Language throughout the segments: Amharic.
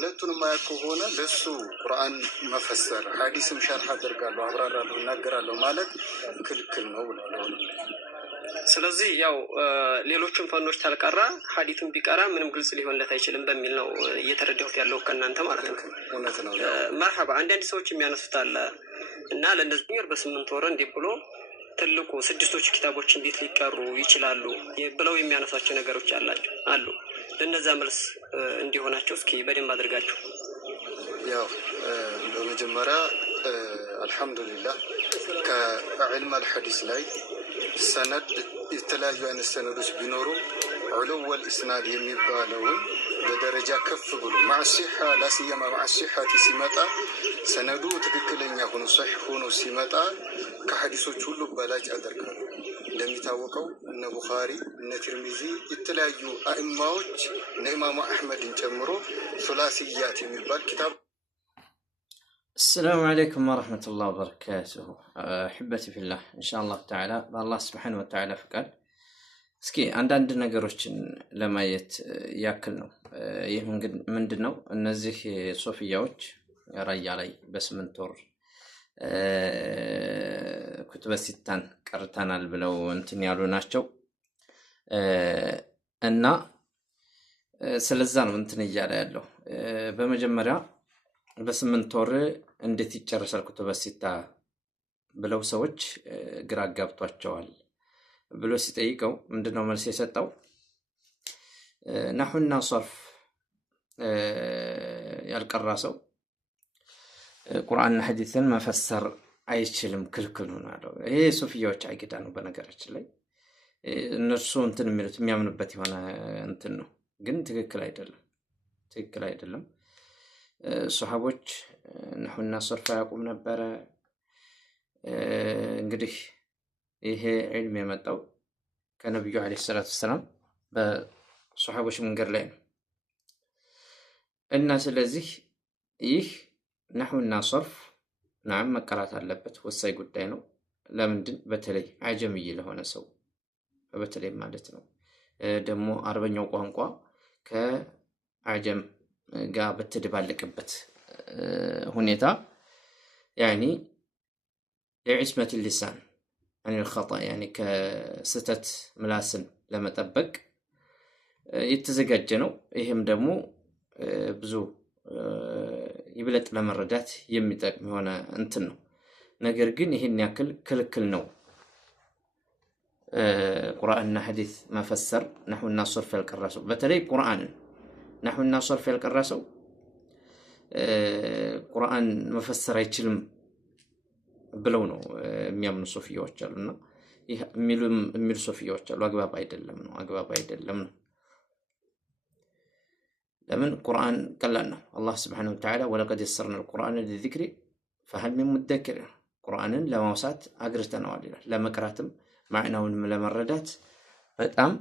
ሁለቱንም ማያውቅ ከሆነ ለሱ ቁርአን መፈሰር ሐዲስም ሸርህ አደርጋለሁ አብራራለሁ እናገራለሁ ማለት ክልክል ነው ብለዋል። ስለዚህ ያው ሌሎችን ፈኖች ታልቀራ ሐዲቱን ቢቀራ ምንም ግልጽ ሊሆንለት አይችልም በሚል ነው እየተረዳሁት ያለው ከእናንተ ማለት ነው። እውነት ነው። መርሐባ አንዳንድ ሰዎች የሚያነሱት አለ እና ለእንደዚህ ወር በ8 ወር እንዲህ ብሎ ትልቁ ስድስቶች ኪታቦች እንዴት ሊቀሩ ይችላሉ ብለው የሚያነሷቸው ነገሮች አሉ። ለነዛ መልስ እንዲሆናቸው እስኪ በደንብ አድርጋችሁ። ያው በመጀመሪያ አልহামዱሊላህ ከዕልም አልሐዲስ ላይ ሰነድ የተለያዩ አይነት ሰነዶች ቢኖሩ ዑሉው ወልኢስናድ የሚባለውን በደረጃ ከፍ ብሎ ማዕሲሐ ላሲየማ ማዕሲሐቲ ሲመጣ ሰነዱ ትክክለኛ ሆኖ ሰሒህ ሆኖ ሲመጣ ከሐዲሶች ሁሉ በላጭ ያደርጋሉ። እንደሚታወቀው እነ ቡኻሪ እነ ትርሚዚ የተለያዩ አእማዎች እነ ኢማሙ አሕመድን ጨምሮ ሱላሲያት የሚባል ኪታብ። السلام عليكم ورحمة الله وبركاته. أحبتي في الله إن شاء الله تعالى الله سبحانه وتعالى فقال اسكي عند ነገሮችን ለማየት ያክል ነው። ይህ ምንድነው እነዚህ ሶፊያዎች ራያ ላይ በ8 ወር ኩቱበ ሲታን ቀርተናል ብለው እንትን ያሉ ናቸው እና ስለዛ ነው እንትን እያለ ያለው። በመጀመሪያ በ8 ወር እንዴት ይጨርሳል ኩቱበ ሲታ ብለው ሰዎች ግራ ጋብቷቸዋል ብሎ ሲጠይቀው ምንድነው መልስ የሰጠው? ነህውና ሰርፍ ያልቀራ ሰው ቁርአንና ሐዲስን መፈሰር አይችልም ክልክል ነው አለው። ይሄ ሱፊያዎች አቂዳ ነው በነገራችን ላይ እነሱ እንትን የሚሉት የሚያምኑበት የሆነ እንትን ነው፣ ግን ትክክል አይደለም። ሱሐቦች ነህውና ሰርፍ ያቁም ነበረ። እንግዲህ ይሄ ዒልም የመጣው ከነብዩ አለይሂ ሰላቱ ወሰለም በሱሐቦች መንገድ ላይ ነው እና ስለዚህ ይህ ነህውና ሰርፍ ናም መቀራት አለበት፣ ወሳኝ ጉዳይ ነው። ለምንድን በተለይ አጀምይ ለሆነ ሰው በተለይ ማለት ነው ደግሞ አረበኛው ቋንቋ ከአጀም ጋር በተደባለቀበት ሁኔታ ያኒ የዕስመት ሊሳን عن الخطأ يعني كستت ملاسن لما تبق يتزجاج ነው። ይሄም ደግሞ ብዙ ይብለጥ ለመረዳት የሚጠቅም የሆነ እንትን ነው። ነገር ግን ይሄን ያክል ክልክል ነው ቁርአንና ሐዲስ መፈሰር ነህውና ሰርፍ ያልቀራሰው። በተለይ ቁርአንን ነህውና ሰርፍ ያልቀራሰው ቁርአን መፈሰር አይችልም ብለው ነው የሚያምኑ ሶፊያዎች አሉና ይሄ የሚሉ ሶፊያዎች አሉ። አግባብ አይደለም ነው። ለምን ቁርአን ቀላል ነው። አላህ Subhanahu Wa Ta'ala ወለቀድ የሰርና القرآن للذكر فهل من مدكر ቁርአንን ለማውሳት አግርተነዋል ይላል። ለመቅራትም ማዕናውን ለመረዳት በጣም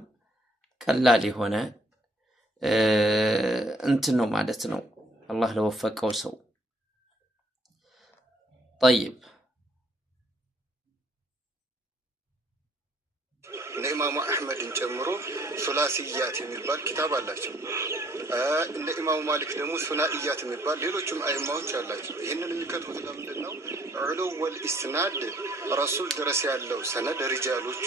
ቀላል የሆነ እንትን ነው ማለት ነው አላህ ለወፈቀው ሰው። طيب ኢማሙ አሕመድን ጨምሮ ሱላሲያት የሚባል ኪታብ አላቸው። እነ ኢማሙ ማሊክ ደግሞ ሱናኢያት የሚባል ሌሎችም አይማዎች አላቸው። ይህንን የሚከቱት ለምንድን ነው? ዑሉው ወልኢስናድ ረሱል ድረስ ያለው ሰነድ ሪጃሎቹ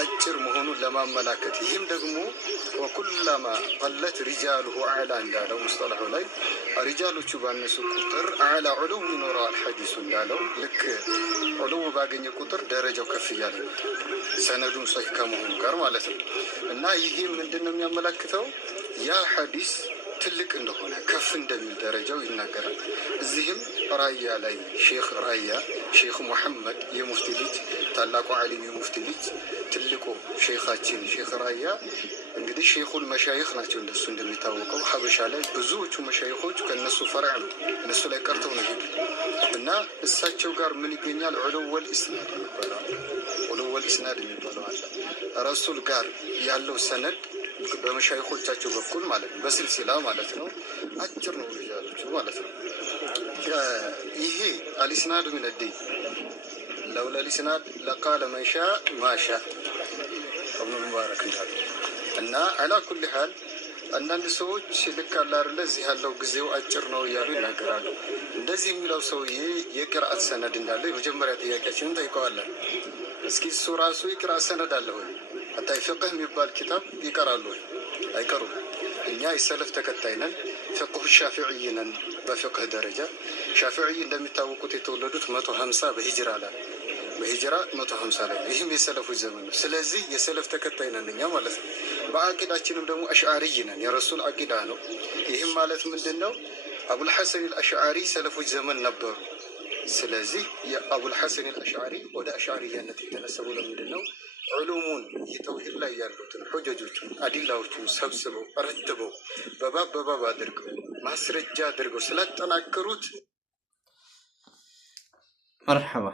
አጭር መሆኑን ለማመላከት፣ ይህም ደግሞ ወኩለማ ቀለት ሪጃሉሁ አዕላ እንዳለው ሙስጠላሁ ላይ ሪጃሎቹ ባነሱ ቁጥር አዕላ ዑሉው ይኖረዋል ሐዲሱ እንዳለው ልክ ዑሉው ባገኘ ቁጥር ደረጃው ከፍ እያለ ሰነዱን ሰሂህ ከመሆኑ ጋር ማለት ነው። እና ይሄ ምንድነው የሚያመላክተው? ያ ሐዲስ ትልቅ እንደሆነ ከፍ እንደሚል ደረጃው ይናገራል። እዚህም ራያ ላይ ሼክ ሙሐመድ የሙፍቲ ልጅ ታላቁ ዓሊም የሙፍቲ ልጅ ትልቁ ሼኻችን ሼክ ራያ እንግዲህ ሼኹል መሻይኽ ናቸው። እንደሱ እንደሚታወቀው ሀበሻ ላይ ብዙዎቹ መሻይኾች ከነሱ ፈርዕ ነው፣ እነሱ ላይ ቀርተው ነው ሄዱ እና እሳቸው ጋር ምን ይገኛል? ዑሉው ወልኢስናድ የሚባለው አለ። ረሱል ጋር ያለው ሰነድ በመሻይኾቻቸው በኩል ማለት ነው፣ በስልሲላ ማለት ነው። አጭር ነው ሪጃሎቹ ማለት ነው። ይሄ አልኢስናዱ ሚን አዲን ለውላ አልኢስናድ ለቃለ መን ሻእ ማ ሻእ ኢብኑ ሙባረክ እንዳሉ እና አላ ኩሊ ሐል አንዳንድ ሰዎች ልክ አለ አይደለ እዚህ ያለው ጊዜው አጭር ነው እያሉ ይናገራሉ። እንደዚህ የሚለው ሰውዬ የቅርአት ሰነድ እንዳለው የመጀመሪያ ጥያቄያችንን ጠይቀዋለን። እስኪ እሱ ራሱ የቅርአት ሰነድ አለ ወይ? አታይ ፍቅህ የሚባል ኪታብ ይቀራሉ ወይ? አይቀሩም። እኛ የሰለፍ ተከታይ ነን። ፍቅሁ ሻፊዒይ ነን። በፍቅህ ደረጃ ሻፊዒይ እንደሚታወቁት የተወለዱት 150 በሂጅራ ላይ በሂጅራ 150 ላይ ይህም የሰለፎች ዘመን ነው። ስለዚህ የሰለፍ ተከታይ ነን እኛ ማለት ነው። በአቂዳችንም ደግሞ አሽዓሪይ ነን። የረሱል አቂዳ ነው። ይህም ማለት ምንድን ነው? አቡል ሐሰን አልአሽዓሪ ሰለፎች ዘመን ነበሩ። ስለዚህ የአቡል ሐሰን አልአሽዓሪ ወደ አሽዓሪያነት የተነሰቡ ለምንድን ነው? ዑሉሙን የተውሂድ ላይ ያሉትን ሑጀጆቹን አዲላዎቹን ሰብስበው ረትበው በባብ አድርገው ማስረጃ አድርገው ስላጠናከሩት። መርሐባ።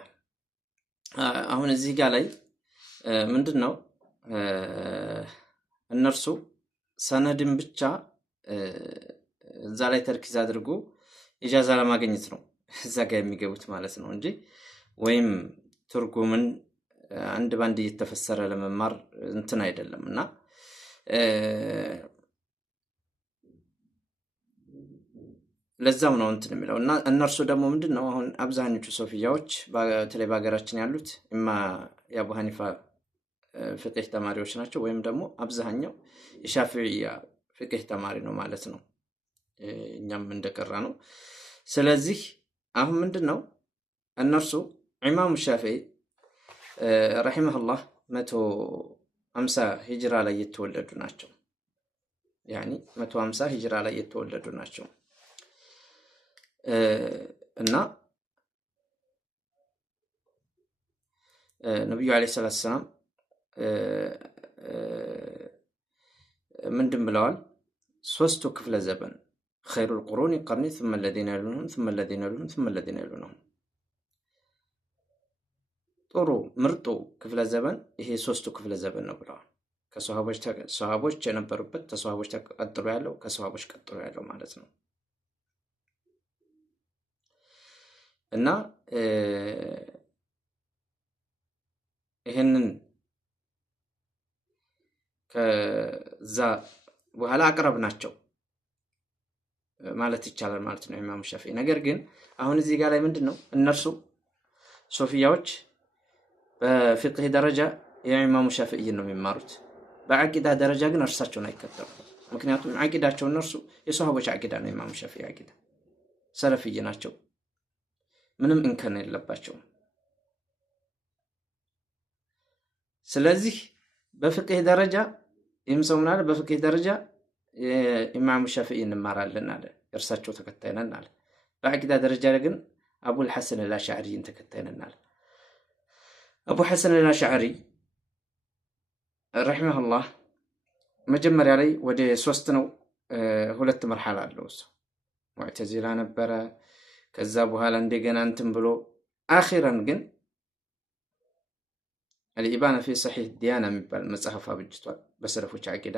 አሁን እዚህ ጋር ላይ ምንድን ነው እነርሱ ሰነድን ብቻ እዛ ላይ ተርኪዝ አድርጎ ኢጃዛ ለማግኘት ነው እዛ ጋር የሚገቡት ማለት ነው እንጂ ወይም ትርጉምን አንድ ባንድ እየተፈሰረ ለመማር እንትን አይደለም። እና ለዛም ነው እንትን የሚለው እና እነርሱ ደግሞ ምንድን ነው አሁን አብዛኞቹ ሶፊያዎች በተለይ በሀገራችን ያሉት እማ የአቡ ሐኒፋ ፍቅህ ተማሪዎች ናቸው ወይም ደግሞ አብዛኛው የሻፊዒያ ፍቅህ ተማሪ ነው ማለት ነው። እኛም እንደቀራ ነው። ስለዚህ አሁን ምንድን ነው እነርሱ ኢማሙ ሻፊዒ ረሂመሁላህ 150 ሂጅራ ላይ የተወለዱ ናቸው። ያኒ 150 ሂጅራ ላይ የተወለዱ ናቸው እና ነብዩ አለይሂ ሰላቱ ሰላም ምንድን ብለዋል? ሶስቱ ክፍለ ዘመን ኸይሩል ቁሩኒ ቀርኒ ثم الذين يلونهم ثم الذين يلونهم ثم الذين يلونهم ጥሩ ምርጡ ክፍለ ዘመን ይሄ ሶስቱ ክፍለ ዘመን ነው ብለዋል። ከሰሃቦች የነበሩበት ተሰሃቦች ቀጥሎ ያለው ከሰሃቦች ቀጥሎ ያለው ማለት ነው። እና ይሄንን ከዛ በኋላ አቅረብ ናቸው ማለት ይቻላል ማለት ነው ኢማሙ ሻፊዒ። ነገር ግን አሁን እዚህ ጋር ላይ ምንድነው እነርሱ ሶፊያዎች በፍቅህ ደረጃ የኢማሙ ሻፊዒ ነው የሚማሩት። በአቂዳ ደረጃ ግን እርሳቸውን አይከተሉም። ምክንያቱም አቂዳቸው እነርሱ የሶሃቦች አቂዳ ነው። ኢማሙ ሻፊዒ አቂዳ ሰለፍይ ናቸው። ምንም እንከን የለባቸውም። ስለዚህ በፍቅህ ደረጃ ይህም ሰው ምን አለ? በፍቅህ ደረጃ ኢማሙ ሻፊዒ እንማራለን አለ፣ እርሳቸው ተከታይ ነን አለ። በአቂዳ ደረጃ ግን አቡል ሐሰን አልአሽዓሪን ተከታይ ነን አለ። አቡ ሐሰን አልአሽዓሪ ረሂመሁላህ መጀመሪያ ላይ ወደ 3 ነው 2 መርሐላ አለው። እሱ ሙዕተዚላ ነበረ። ከዛ በኋላ እንደገና እንትን ብሎ አኺራን ግን አልኢባና ፊ ሰሒህ ዲያና የሚባል መጽሐፍ አብጅቷል። በሰለፎች አቂዳ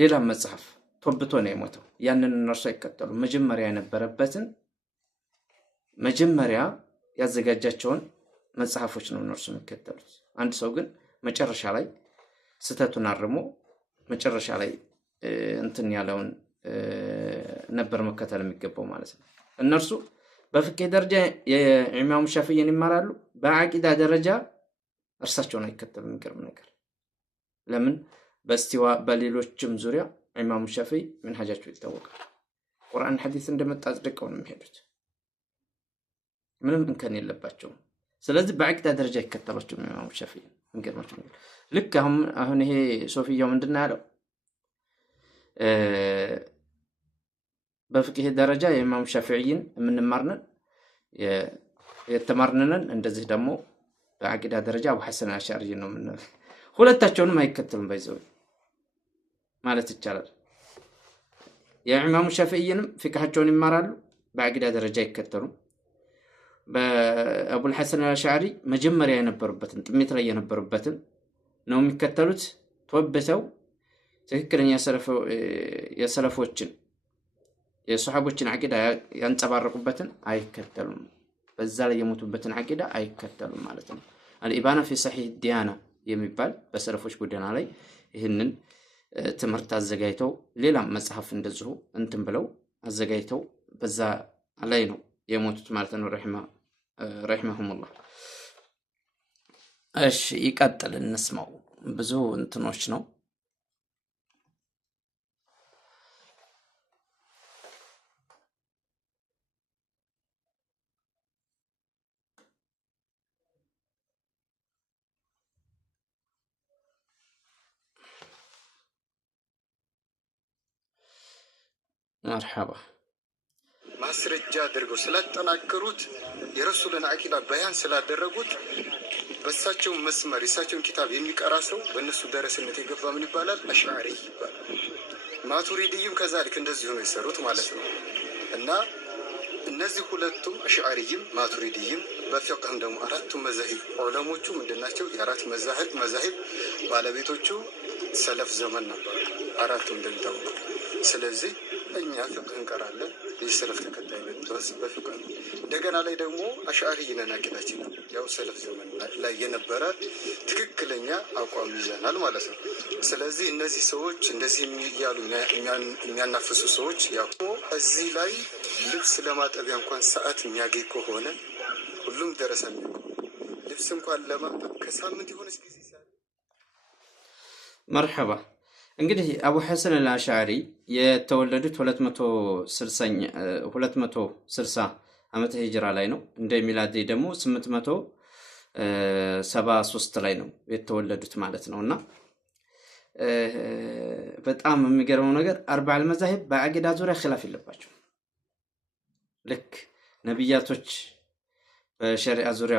ሌላ መጽሐፍ ቶብቶ ነው የሞተው። ያንን እነርሱ አይከተሉም። መጀመሪያ የነበረበትን መጀመሪያ ያዘጋጃቸውን መጽሐፎች ነው እነርሱ የሚከተሉት። አንድ ሰው ግን መጨረሻ ላይ ስተቱን አርሞ መጨረሻ ላይ እንትን ያለውን ነበር መከተል የሚገባው ማለት ነው። እነርሱ በፍቅህ ደረጃ የኢማሙ ሻፊዒን ይማራሉ። በአቂዳ ደረጃ እርሳቸውን አይከተሉም። የሚገርም ነገር ለምን? በስቲዋ በሌሎችም ዙሪያ ኢማሙ ሻፊዒ መንሃጃቸው ይታወቃል። ቁርአን ሐዲስ እንደመጣ አጽድቀው ነው የሚሄዱት። ምንም እንከን የለባቸውም። ስለዚህ በአቂዳ ደረጃ ይከተሏቸው ኢማሙ ሻፊዒ። የሚገርማቸው ነገር ልክ አሁን ይሄ ሶፊያው ምንድነው ያለው? በፍቅህ ደረጃ የኢማሙ ሻፊዒን የምንማርነን የተማርነን፣ እንደዚህ ደግሞ በአቂዳ ደረጃ አቡ ሐሰን አልአሽዓሪ ነው ምን ሁለታቸውንም አይከተሉም ባይዘው ማለት ይቻላል። የኢማሙ ሻፊዒንም ፍቅሃቸውን ይማራሉ፣ በአቂዳ ደረጃ አይከተሉም። በአቡ ሐሰን አልአሽዓሪ መጀመሪያ የነበሩበትን ጥሜት ላይ የነበሩበትን ነው የሚከተሉት። ተወበተው ትክክለኛ የሰለፎችን የሱሐቦችን አቂዳ ያንጸባረቁበትን አይከተሉም። በዛ ላይ የሞቱበትን አቂዳ አይከተሉም ማለት ነው። አልኢባና ፊ ሰሒህ ዲያና የሚባል በሰለፎች ጎዳና ላይ ይህንን ትምህርት አዘጋጅተው ሌላም መጽሐፍ እንደዚሁ እንትን ብለው አዘጋጅተው በዛ ላይ ነው የሞቱት ማለት ነው ረሂመሁሙላህ። እሺ ይቀጥል እንስማው። ብዙ እንትኖች ነው። መርሐባ ማስረጃ አድርገው ስላጠናከሩት የረሱልን አቂዳ በያን ስላደረጉት በእሳቸው መስመር የእሳቸውን ኪታብ የሚቀራ ሰው በእነሱ ደረስነት የገባ ምን ይባላል? አሽዓሪ ይባላል። ማቱሪዲይም ከዛልክ እንደዚህ ነው የሰሩት ማለት ነው። እና እነዚህ ሁለቱም አሽዓሪይም ማቱሪዲይም በፊቅህም ደግሞ አራቱም መዛሂብ ዑለሞቹ ምንድናቸው? የአራት መዛሂብ ባለቤቶቹ ሰለፍ ዘመን ነበር አራቱም እንደሚታወቁ። ስለዚህ እኛ ፍቅህ እንቀራለን የሰለፍ ተከታይ በፍቅህ እንደገና ላይ ደግሞ አሽዓሪ ነን አቂዳችን ነው። ያው ሰለፍ ዘመን ላይ የነበረ ትክክለኛ አቋም ይዘናል ማለት ነው። ስለዚህ እነዚህ ሰዎች እንደዚህ እያሉ የሚያናፍሱ ሰዎች ያው እዚህ ላይ ልብስ ለማጠቢያ እንኳን ሰዓት የሚያገኝ ከሆነ ሁሉም ደረሰ ልብስ እንኳን ለማጠብ ከሳምንት የሆነች ጊዜ መርሐባ። እንግዲህ አቡ ሐሰን አልአሽዓሪ የተወለዱት 260 ዓመተ ሂጅራ ላይ ነው። እንደ ሚላዲ ደግሞ 873 ላይ ነው የተወለዱት ማለት ነው። እና በጣም የሚገርመው ነገር 40 መዛሂብ በአቂዳ ዙሪያ ኺላፍ የለባቸው። ልክ ነቢያቶች በሸሪዓ ዙሪያ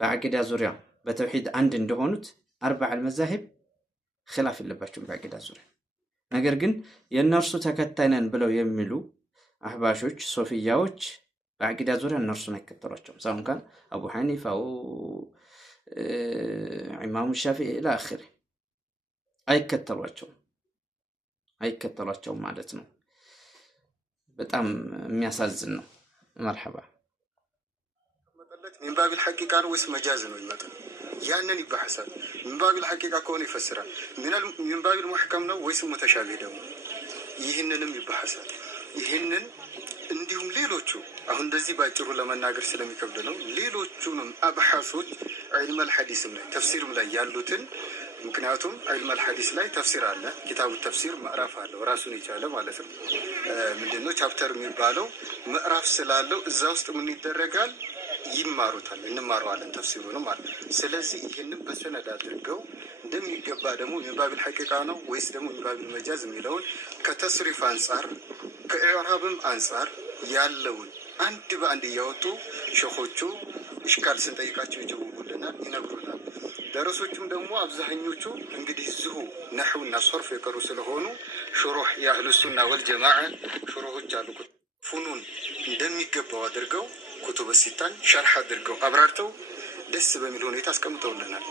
በአቂዳ ዙሪያ በተውሂድ አንድ እንደሆኑት 40 መዛሂብ ኺላፍ የለባቸውም በአቂዳ ዙሪያ። ነገር ግን የእነርሱ ተከታይ ነን ብለው የሚሉ አህባሾች ሶፊያዎች በአቂዳ ዙሪያ እነርሱን አይከተሏቸውም። ሳሁን ካን አቡ ሐኒፋ ኢማሙ ሻፊዒ ኢላ አኺሪ አይከተሏቸውም ማለት ነው። በጣም የሚያሳዝን ነው። መርሐባ ሚን ባቢል ሐቂቃ ነው ወይስ መጃዝ ነው ይመጣል? ያንን ይባሐሳል። ሚን ባቢል ሐቂቃ ከሆነ ይፈስራል። ሚን ባቢል ሙሕከም ነው ወይስ ሙተሻቢህ ደግሞ ይህንንም ይባሐሳል። ይህንን እንዲሁም ሌሎቹ አሁን እንደዚህ ባጭሩ ለመናገር ስለሚከብድ ነው። ሌሎቹንም አብሐሶች ዒልመል ሐዲስም ላይ ተፍሲርም ላይ ያሉትን ምክንያቱም ዒልመል ሐዲስ ላይ ተፍሲር አለ። ኪታቡ ተፍሲር ምዕራፍ አለው ራሱን የቻለ ማለት ነው። ምንድነው ቻፕተር የሚባለው ምዕራፍ ስላለው እዛ ውስጥ ምን ይደረጋል? ይማሩታል፣ እንማረዋለን ተፍሲሩንም ማለት ነው። ስለዚህ ይህንን በሰነድ አድርገው እንደሚገባ ደግሞ ሚን ባቢል ሐቂቃ ነው ወይስ ደግሞ ሚን ባቢል መጃዝ የሚለውን ከተስሪፍ አንጻር ከኢዕራብም አንጻር ያለውን አንድ በአንድ እያወጡ ሸኾቹ እሽካል ስንጠይቃቸው ይጀውቡልናል፣ ይነግሩናል። ደረሶቹም ደግሞ አብዛኞቹ እንግዲህ እዚሁ ነሕውና ሶርፍ የቀሩ ስለሆኑ ሹሩህ የአህሉ ሱና ወልጀማዓ ሹሩሆች አሉ። ፉኑን እንደሚገባው አድርገው ኩቱበ ሲታን ሸርሕ አድርገው አብራርተው ደስ በሚል ሁኔታ አስቀምጠውልናል።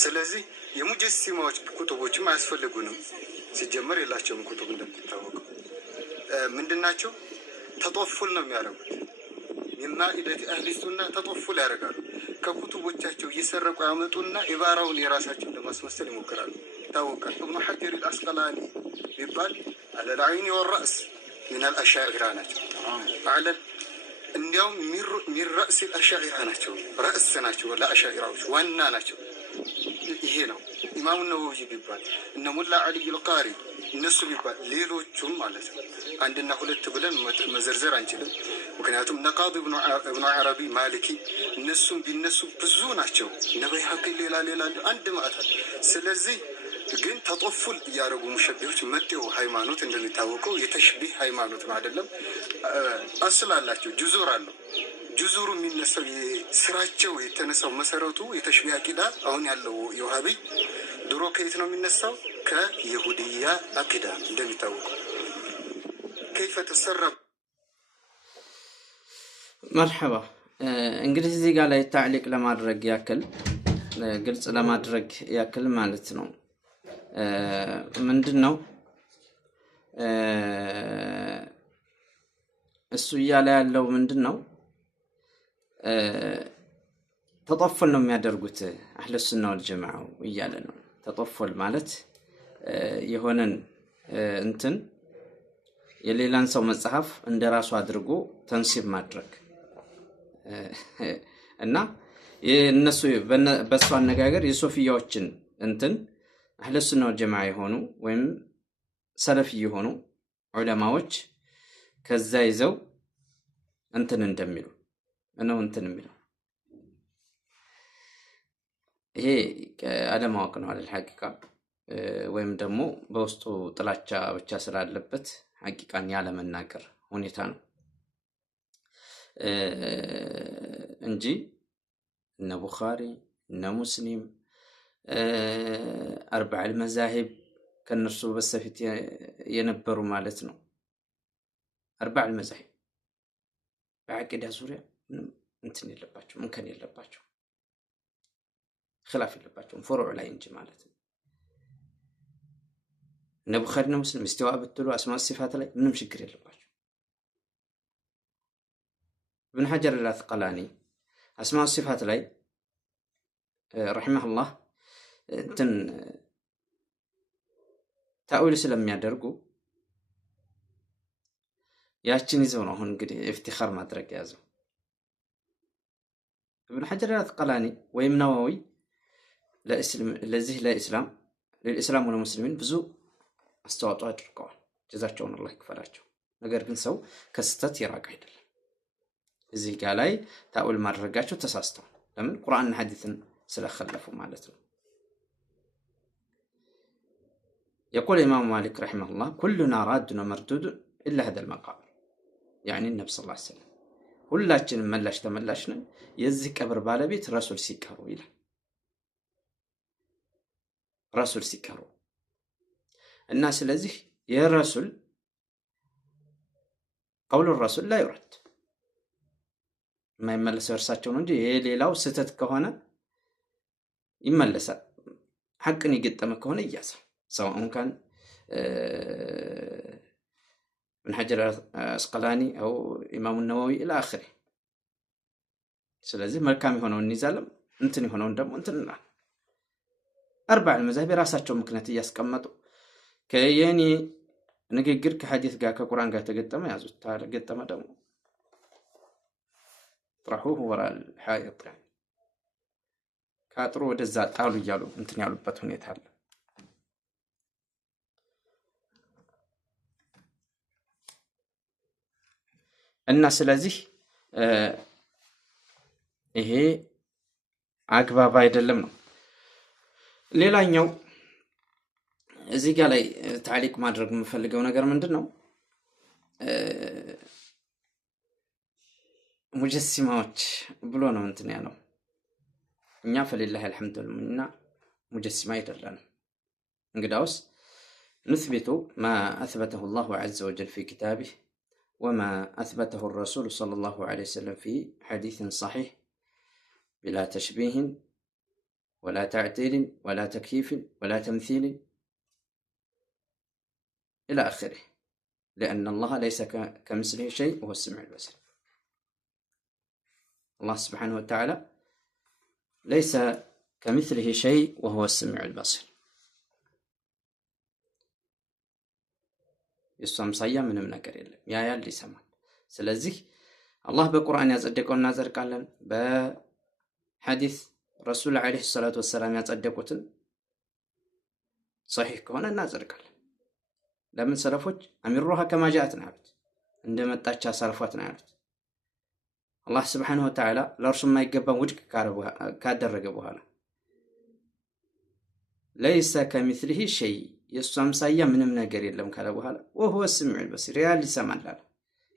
ስለዚህ የሙጀሲማዎች ኩቱቦችም አያስፈልጉንም። ሲጀመር የላቸውም ኩቱብ እንደሚታወቀው ምንድናቸው? ተጦፉል ነው የሚያደርጉት። የማኢደት አህሊ ሱና ተጦፉል ያደርጋሉ። ከኩቱቦቻቸው እየሰረቁ ያመጡና ኢባራውን የራሳቸውን ለማስመሰል ይሞክራሉ። ይታወቃል። እብኑ ሐጀር አልአስቀላኒ ቢባል አለል ዐይኒ ወራእስ ሚነል አሻዒራ ናቸው። አለል እንዲያውም ሚን ረእስ አሻዒራ ናቸው። ረእስ ናቸው ለአሻዒራዎች ዋና ናቸው። ይሄ ነው። ኢማሙ ነወዊ ቢባል እነ ሙላ ዓሊይ አልቃሪ እነሱ ቢባል ሌሎቹም ማለት ነው። አንድና ሁለት ብለን መዘርዘር አንችልም። ምክንያቱም ነቃድ ኢብኑ ዓረቢ ማሊኪ እነሱም ቢነሱ ብዙ ናቸው። እነ በይሀቂ ሌላ አንድ ማዕት። ስለዚህ ግን ተጦፉል እያደረጉ ሙሸቢዎች መጤው ሃይማኖት እንደሚታወቀው የተሽቢህ ሃይማኖት ነው አይደለም። አስል አላቸው፣ ጁዙር አለው። ጁዙሩ የሚነሳው ስራቸው የተነሳው መሰረቱ የተሽቢህ አቂዳ አሁን ያለው የውሃቢ ድሮ ከየት ነው የሚነሳው? ከይሁድያ አቂዳ እንደሚታወቀው ከይፈ ተሰራ። መርሐባ። እንግዲህ እዚህ ጋር ላይ ታዕሊቅ ለማድረግ ያክል ግልጽ ለማድረግ ያክል ማለት ነው ምንድነው እሱ እያለ ያለው ምንድነው ተጦፉል ነው የሚያደርጉት አህለ ሱና ወል ጀማዓ እያለ ነው። ተጦፉል ማለት የሆነን እንትን የሌላን ሰው መጽሐፍ እንደራሱ አድርጎ ተንሲብ ማድረግ እና የነሱ በሱ አነጋገር የሶፊያዎችን እንትን አህለ ሱና ወልጀማዓ የሆኑ ወይም ሰለፊ የሆኑ ዑለማዎች ከዛ ይዘው እንትን እንደሚሉ ነው እንትን የሚለው ይሄ አለማወቅ ነው አለ ሐቂቃ ወይም ደግሞ በውስጡ ጥላቻ ብቻ ስላለበት ሐቂቃን ያለ መናገር ሁኔታ ነው እንጂ እነ ቡኻሪ እነ ሙስሊም አርባዕ المذاهب ከነሱ በሰፊት የነበሩ ማለት ነው አርባዕ المذاهب በአቂዳ ዙሪያ እንትን የለባቸው እንከን የለባቸው خلاف የለባቸው ፍሩዕ ላይ እንጂ ማለት ነው እነ ቡኻሪና ሙስሊም استواء ብትሉ አስማ ሲፋት ላይ ምንም ችግር የለባቸው ابن حجر العسقلاني አስማ ሲፋት ላይ رحمه الله እንትን ታዊል ስለሚያደርጉ ያችን ይዘው ነው አሁን እንግዲህ ኢፍቲኻር ማድረግ ያዘው ابن حجر العسقلاني ወይም ነዋዊ ለኢስላም ወለሙስሊሚን ብዙ አስተዋጽኦ አድርገዋል ጀዛቸውን አላህ ይክፈላቸው ነገር ግን ሰው ከስተት ይራቅ አይደለም እዚህ ጋር ላይ ታዊል ማድረጋቸው ተሳስተው ለምን ቁርአንና ሐዲስን ስለخلፉ ማለት ነው يقول الإمام مالك رحمه الله كلنا راد ومردود إلا هذا المقام يعني النبي صلى الله عليه وسلم ሁላችንም መላሽ ተመላሽ ነን የዚህ ቀብር ባለቤት ረሱል ሲቀሩ ይላል ረሱል ሲቀሩ እና ስለዚህ የረሱል قول الرسول لا يرد የማይመለሰው እርሳቸው ነው እንጂ የሌላው ስህተት ከሆነ ይመለሳል ሐቅን ይገጠመ ከሆነ ይያዛል سواء كان ابن حجر العسقلاني أو إمام النووي إلى آخره ስለዚህ መልካም የሆነውን እንይዛለን እንትን የሆነውን ደግሞ እንትና አርባዕ المذاهب ራሳቸው ምክንያት ያስቀመጡ ከየኔ ንግግር ከሐዲስ ጋር ከቁርአን ጋር ተገጠመ ያዙት ታገጠመ ደግሞ طرحوه وراء الحائط يعني ካጥሩ ወደዛ ጣሉ ይያሉ እንትን ያሉበት ሁኔታ አለ እና ስለዚህ ይሄ አግባብ አይደለም ነው ሌላኛው እዚህ ጋር ላይ ታሪክ ማድረግ የምፈልገው ነገር ምንድነው ሙጀሲማዎች ብሎ ነው እንትን ያለው እኛ فلله الحمد لله ሙጀሲማ አይደለንም እንግዳውስ نثبت ما أثبته الله عز وجل في كتابه وما أثبته الرسول صلى الله عليه وسلم في حديث صحيح بلا تشبيه ولا تعتيل ولا تكييف ولا تمثيل إلى آخره لأن الله ليس كمثله شيء وهو السميع البصير الله سبحانه وتعالى ليس كمثله شيء وهو السميع البصير የሷም ሳያ ምንም ነገር የለም ያያል ይሰማል ስለዚህ አላህ በቁርአን ያጸደቀው እናዘርቃለን በሐዲስ ረሱል አለይሂ ሰላቱ ወሰለም ያጸደቁትን صحيح ከሆነ እናዘርቃለን ለምን ሰለፎች አሚሩሃ ከማ ጃአት ነው ያሉት እንደመጣች አሳልፏት ነው ያሉት አላህ Subhanahu Wa Ta'ala ለእርሱ የማይገባን ውድቅ ካደረገ በኋላ ليس كمثله شيء የሷም ሳያ ምንም ነገር የለም ካለ በኋላ وهو السميع البصير ያል ይሰማል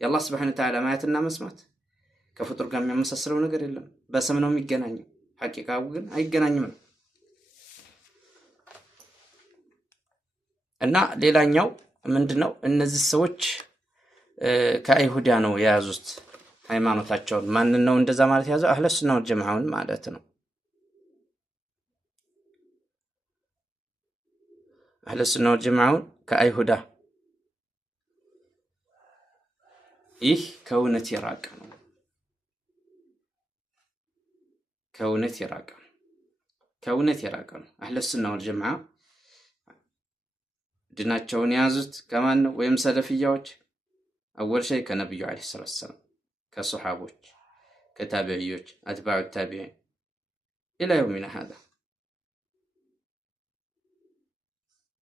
የአላህ Subhanahu Wa Ta'ala ማየትና መስማት ከፍጡር ጋር የሚያመሳስለው ነገር የለም በስም ነው የሚገናኘው ሐቂቃው ግን አይገናኝም እና ሌላኛው ምንድነው እነዚህ ሰዎች ከአይሁዳ ነው የያዙት ሃይማኖታቸውን ማን ነው እንደዛ ማለት ያዘው አህለ ሱና ወልጀማዓውን ማለት ነው አህለ ሱና ወልጀማዓውን ከአይሁዳ ይህ ከእውነት የራቀ ነው ከእውነት የራቀ ነው አህለ ሱና ወልጀማዓ ድናቸውን የያዙት ከማን ነው? ወይም ሰለፍያዎች አወል ሸይ ከነብዩ አለይሂ ሰላቱ ወሰላም፣ ከሱሐቦች፣ ከታቢዒዎች፣ አትባዑ ታቢዒን ኢላ የውሚና ሃዛ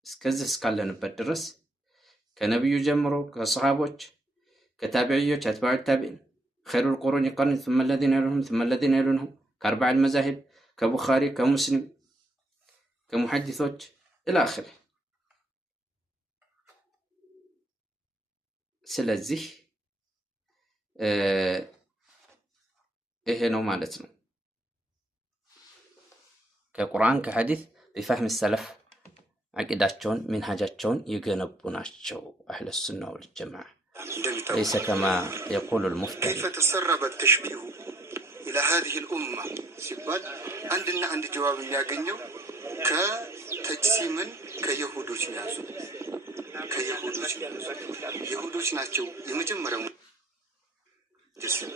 እስከዚህ እስካለንበት ድረስ ከነብዩ ጀምሮ ከሱሐቦች፣ ከታቢዒዎች፣ አትባዑ ታቢዒን ኸይሩል ቁሩኒ ቀርኒ ثم الذين يلونهم ثم الذين يلونهم ከአርባዕ መዛሂብ ከቡኻሪ ከሙስሊም ከሙሐዲሶች ኢላ አኺር። ስለዚህ ይሄ ነው ማለት ነው። ከቁርአን ከሐዲስ ቢፈህም ሰለፍ አቂዳቸውን ሚንሃጃቸውን የገነቡ ናቸው አህለ ሱና ወል ጀማዓ። ليس كما يقول المفتي كيف تسرب التشبيه إلى هذه الأمة ሲባል አንድና አንድ ጀዋብ የሚያገኘው ከተጅሲምን ከይሁዶች ያዙ ይሁዶች ናቸው የመጀመሪያው ጅስም።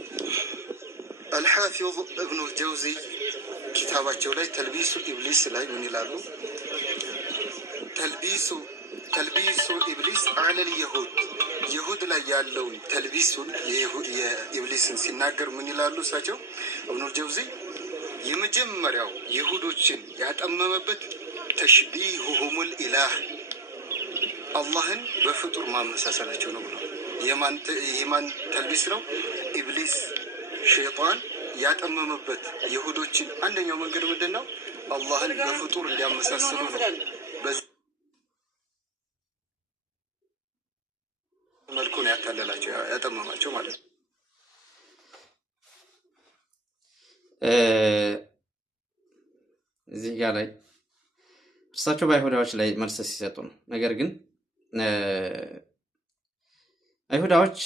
አልሐፊዝ ኢብኑ አልጀውዚ ኪታባቸው ላይ ተልቢሱ ኢብሊስ ላይ ምን ይላሉ? ተልቢሱ ኢብሊስ አለል ይሁድ ላይ ያለው ተልቢሱን የኢብሊስን ሲናገር ምን ይላሉ እሳቸው? ኢብኑ አልጀውዚ የመጀመሪያው ይሁዶችን ያጠመመበት ተሽቢሁሁሙል ኢላህ አላህን በፍጡር ማመሳሰላቸው ነው ብሎ የማን ተልቢስ ነው? ኢብሊስ ሸይጣን ያጠመመበት ይሁዶችን አንደኛው መንገድ ምንድን ነው? አላህን በፍጡር እንዲያመሳስሉ ነው። በዚህ መልኩ ነው ያታለላቸው ያጠመማቸው ማለት ነው። እዚህ ጋር ላይ እሳቸው በአይሁዳዎች ላይ መልስ ሲሰጡ ነው። ነገር ግን አይሁዳዎች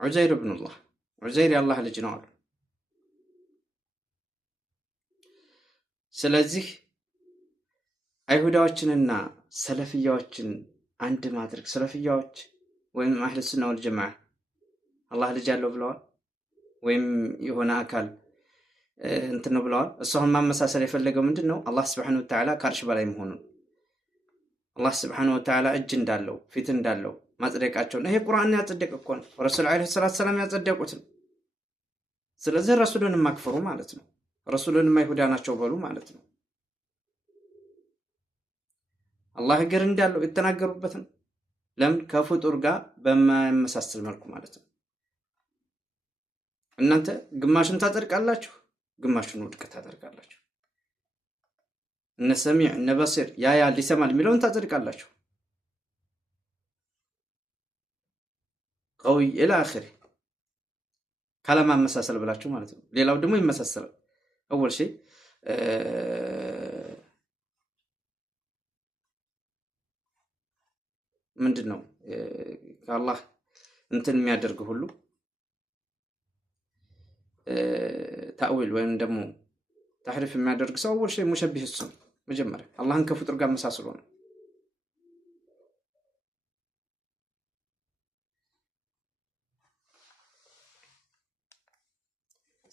ዑዘይር ኢብኑላህ ዑዘይር የአላህ ልጅ ነው አሉ። ስለዚህ አይሁዳዎችንና ሰለፍያዎችን አንድ ማድረግ ሰለፍያዎች ወይም አህለ ሱና ወል ጀማዓ አላህ ልጅ አለው ብለዋል፣ ወይም የሆነ አካል እንትን ነው ብለዋል። እሷን ማመሳሰል የፈለገው ምንድን ነው? አላህ ስብሐነሁ ወተዓላ ከአርሽ በላይ መሆኑን አላህ ስብሐነሁ ወተዓላ እጅ እንዳለው ፊት እንዳለው ማጽደቃቸው ነው። ይሄ ቁርአን ያጸደቀ እኮ ነው። ረሱል አለይሂ ሰላቱ ሰላም ያጸደቁት ነው። ስለዚህ ረሱልን ማክፈሩ ማለት ነው። ረሱልን አይሁዳ ናቸው በሉ ማለት ነው። አላህ እግር እንዳለው የተናገሩበት ነው። ለምን? ከፍጡር ጋር በማያመሳስል መልኩ ማለት ነው። እናንተ ግማሹን ታጸድቃላችሁ፣ ግማሹን ውድቅ ታደርጋላችሁ። እነ ሰሚዕ እነ በሲር ያያል ይሰማል የሚለውን ታጸድቃላችሁ። ቀውይ ኢላ አኺሪ ካለማመሳሰል ብላችሁ ማለት ነው። ሌላው ደግሞ ይመሳሰላል። አወል ሸይ ምንድነው? ከአላህ እንትን የሚያደርግ ሁሉ ታዊል ወይም ደግሞ ታህሪፍ የሚያደርግ ሰው አወል ሸይ ሙሸቢህ እሱ ነው። መጀመሪያ አላህን ከፍጡር ጋር መሳስሎ ነው።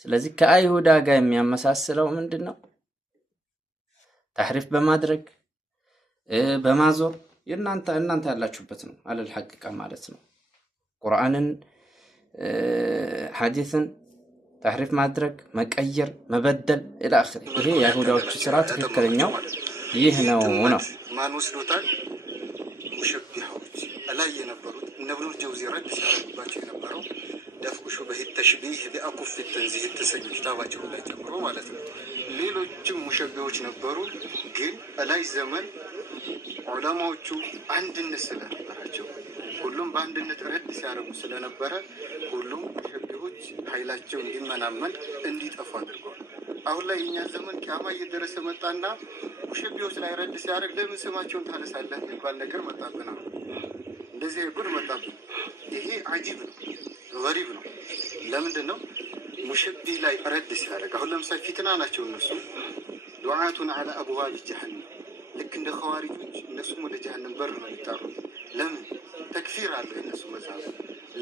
ስለዚህ ከአይሁዳ ጋር የሚያመሳስለው ምንድነው? ታህሪፍ በማድረግ በማዞር እናንተ ያላችሁበት ነው። አለል ሐቂቃ ማለት ነው። ቁርአንን ሐዲስን ታህሪፍ ማድረግ፣ መቀየር፣ መበደል ኢላ አኺሪ። ይሄ የአይሁዳዎቹ ስራ ትክክለኛው ይህ ነው። ማን ወስዶታል? ሙሸቢሃዎች ላይ የነበሩት እነ ኢብኑ ጀውዚ ረድ ሲያደርጉባቸው የነበረው ደፍዑ ሹበህ ተሽቢህ ቢአኩፍ ተንዚህ የተሰኙ ኪታባቸው ላይ ጨምሮ ማለት ነው። ሌሎችም ሙሸቢዎች ነበሩ። ግን ላይ ዘመን ዑለማዎቹ አንድነት ስለነበራቸው ሁሉም በአንድነት ረድ ሲያደርጉ ስለነበረ ሁሉም ሙሸቢዎች ኃይላቸው እንዲመናመን እንዲጠፉ አድርገዋል። አሁን ላይ የኛ ዘመን ቂያማ እየደረሰ መጣና ሙሸቢዎች ላይ ረድ ሲያደርግ ለምን ስማቸውን ታነሳለህ የሚባል ነገር መጣብን። እንደዚህ ጉድ መጣብን። ይሄ አጂብ ነው፣ ገሪብ ነው። ለምንድን ነው ሙሸቢህ ላይ ረድ ሲያደርግ? አሁን ለምሳሌ ፊትና ናቸው እነሱ ዱዓቱን አላ አብዋብ ጀሃነም። ልክ እንደ ኸዋሪጆች እነሱም ወደ ጀሃነም በር ነው የሚጣሩት። ለምን? ተክፊር አለ የእነሱ መጽሐፍ።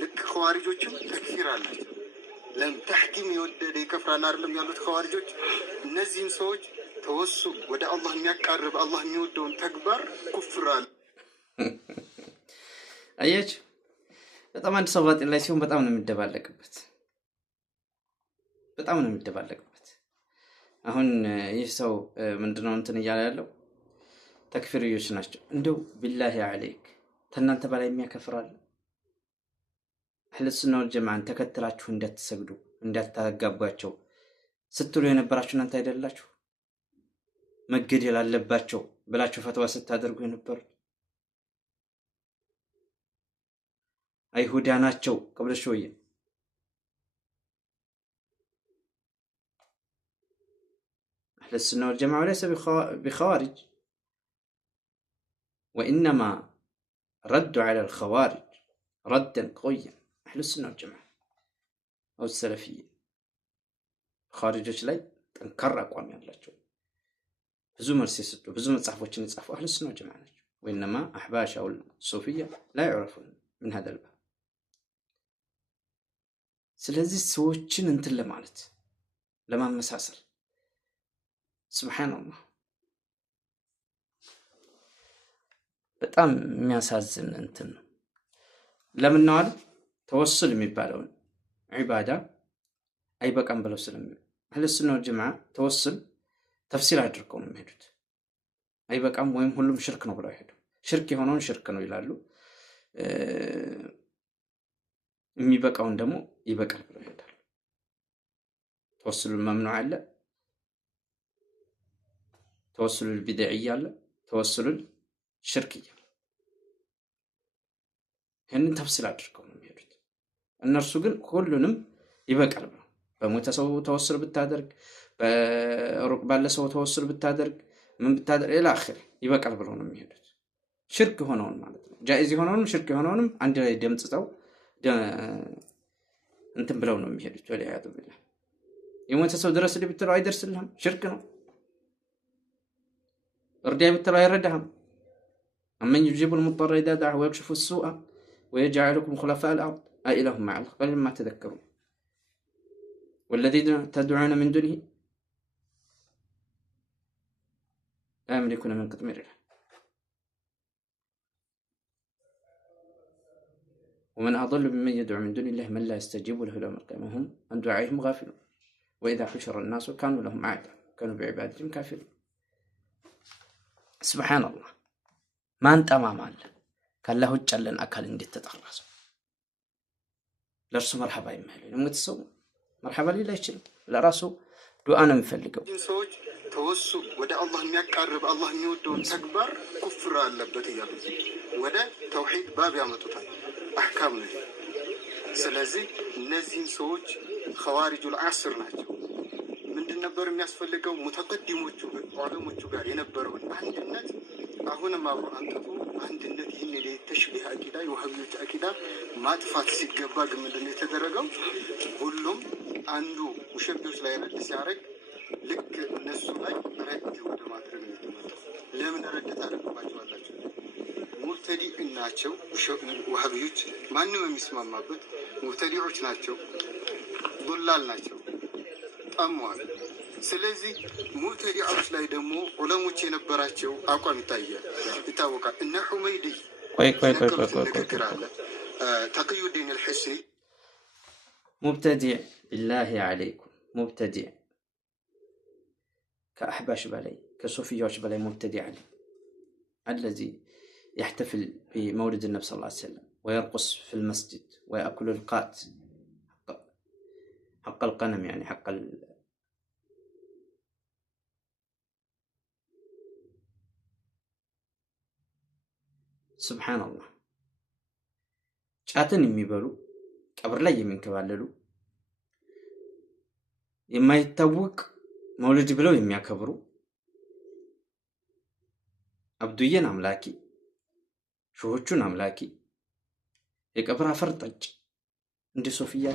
ልክ ኸዋሪጆችም ተክፊር አላቸው። ለምን? ተሕኪም የወደደ ይከፍራል አይደለም ያሉት ኸዋሪጆች። እነዚህም ሰዎች ተወሱ ወደ አላህ የሚያቃርብ አላህ የሚወደውን ተግባር ኩፍር አለ። አያችሁ በጣም አንድ ሰው ባጢል ላይ ሲሆን በጣም ነው የሚደባለቅበት፣ በጣም ነው የሚደባለቅበት። አሁን ይህ ሰው ምንድነው እንትን እያለ ያለው ተክፊርዮች ናቸው። እንደው ቢላሂ አለይክ ተናንተ በላይ የሚያከፍራል? አህለ ሱና ወል ጀማዓን ተከትላችሁ እንዳትሰግዱ እንዳታጋቧቸው ስትሉ የነበራችሁ እናንተ አይደላችሁ? መገደል አለባቸው ብላችሁ ፈትዋ ስታደርጉ የነበሩት አይሁዳ ናቸው قبل شويه أهل السنة والجماعة ليس بخوارج، وإنما ردوا على الخوارج ردا قويا. أهل السنة والجماعة أو السلفيين خارجوች ላይ ጠንካራ አቋም ያላቸው ብዙ መልስ የሰጡ ብዙ መጽሐፎችን የጻፉ أهل السنة والجماعة ናቸው። وإنما أحباش أو الصوفية لا يعرفون من هذا الباب. ስለዚህ ሰዎችን እንትን ለማለት ለማመሳሰል ሱብሃንአላህ በጣም የሚያሳዝን እንትን ነው። ለምን ነው አይደል ተወሱል የሚባለው ዒባዳ አይበቃም ብለው ስለሚሉ አህለ ሱና ወል ጀማዓ ተወሱል ተፍሲር አድርገው ነው የሚሄዱት። አይበቃም ወይም ሁሉም ሽርክ ነው ብለው ይሄዱ። ሽርክ የሆነውን ሽርክ ነው ይላሉ፣ የሚበቃውን ደግሞ ይበቃል ብለው ይሄዳሉ። ተወሱል መምኑዕ አለ፣ ተወሱል ቢድዒ አለ፣ ተወሱል ሽርክያ። ይህንን ተፍሲል አድርገው ነው የሚሄዱት። እነርሱ ግን ሁሉንም ይበቃል ብለው በሞተ ሰው ተወሱል ብታደርግ፣ በሩቅ ባለ ሰው ተወሱል ብታደርግ፣ ምን ብታደርግ ኢላ አኺር ይበቃል ብለው ነው የሚሄዱት። ሽርክ የሆነውን ማለት ነው፣ ጃኢዝ የሆነውንም ሽርክ የሆነውንም አንድ ላይ ደምጽተው እንትን ብለው ነው የሚሄዱት። ወሊያዱ ቢላህ የሞተ ሰው ድረስ ብትለው አይደርስልህም፣ ሽርክ ነው። እርዳይ ብትለው አይረዳህም። አመን يجيب المضطر إذا دعاه ويكشف السوء ويجعلكم خلفاء الأرض أإله مع الله قليلا ما تذكرون والذين تدعون من دونه لا يملكون من قطمير له ومن أضل ممن يدعو من دون الله من لا يستجيب له يوم القيامة هم عن دعائهم غافلون وإذا حشر الناس كانوا لهم أعداء كانوا بعبادتهم كافرين. سبحان الله ما أنت أمام الله كان له جلن أكل إن ديت تتخلص لرسو مرحبا يمهل يموت الصوم مرحبا لي لا يشيل لا راسه دعانا مفلقه ሰዎች ተወሱል ወደ አላህ የሚያቃርብ አላህ የሚወደውን ተግባር ኩፍር አለበት እያሉ ወደ ተውሂድ ባብ ያመጡታል። አህካም ነው። ስለዚህ እነዚህን ሰዎች ኸዋሪጁል ዐስር ናቸው። ምንድን ነበር የሚያስፈልገው? ሙተቀዲሞቹ ዑለሞቹ ጋር የነበረውን አንድነት አሁንም አብሮ አንጥቶ አንድነት ይህን የተሽቢህ አቂዳ የወሃቢዎች አቂዳ ማጥፋት ሲገባ ግን ምንድን ነው የተደረገው? ሁሉም አንዱ ሙሸቢዎች ላይ ረድ ሲያደርግ ልክ እነሱ ላይ ረድ ወደ ማድረግ ነው የተመጣው። ለምን ረድ ታደርጉባቸዋላችሁ? ሙብተዲዕ ናቸው ወሃቢዎች፣ ማንም የሚስማማበት ሙብተዲዖች ናቸው፣ ዱላል ናቸው፣ ጠሟል። ስለዚህ ሙብተዲዖች ላይ ደግሞ ዑለሞች የነበራቸው አቋም ይታወቃል። እነ ሑመይዲ ንግግር አለ። ተቅዩዲን አልሒስኒ ሙብተዲዕ ቢላሂ ዓለይኩም ሙብተዲዕ ከአሕባሽ በላይ ከሱፊያዎች በላይ ሙብተዲዕ አለ الذي يحتفل بمولد النبي صلى الله عليه وسلم ويرقص في المسجد ويأكل القات حق القنم يعني حق سبحان الله ጫትን የሚበሉ ቀብር ላይ የሚንከባለሉ የማይታወቅ መውሊድ ብለው የሚያከብሩ አብዱየን አምላኪ ሾሆቹን አምላኪ የቀብር አፈር ጠጭ እንደ ሶፊያ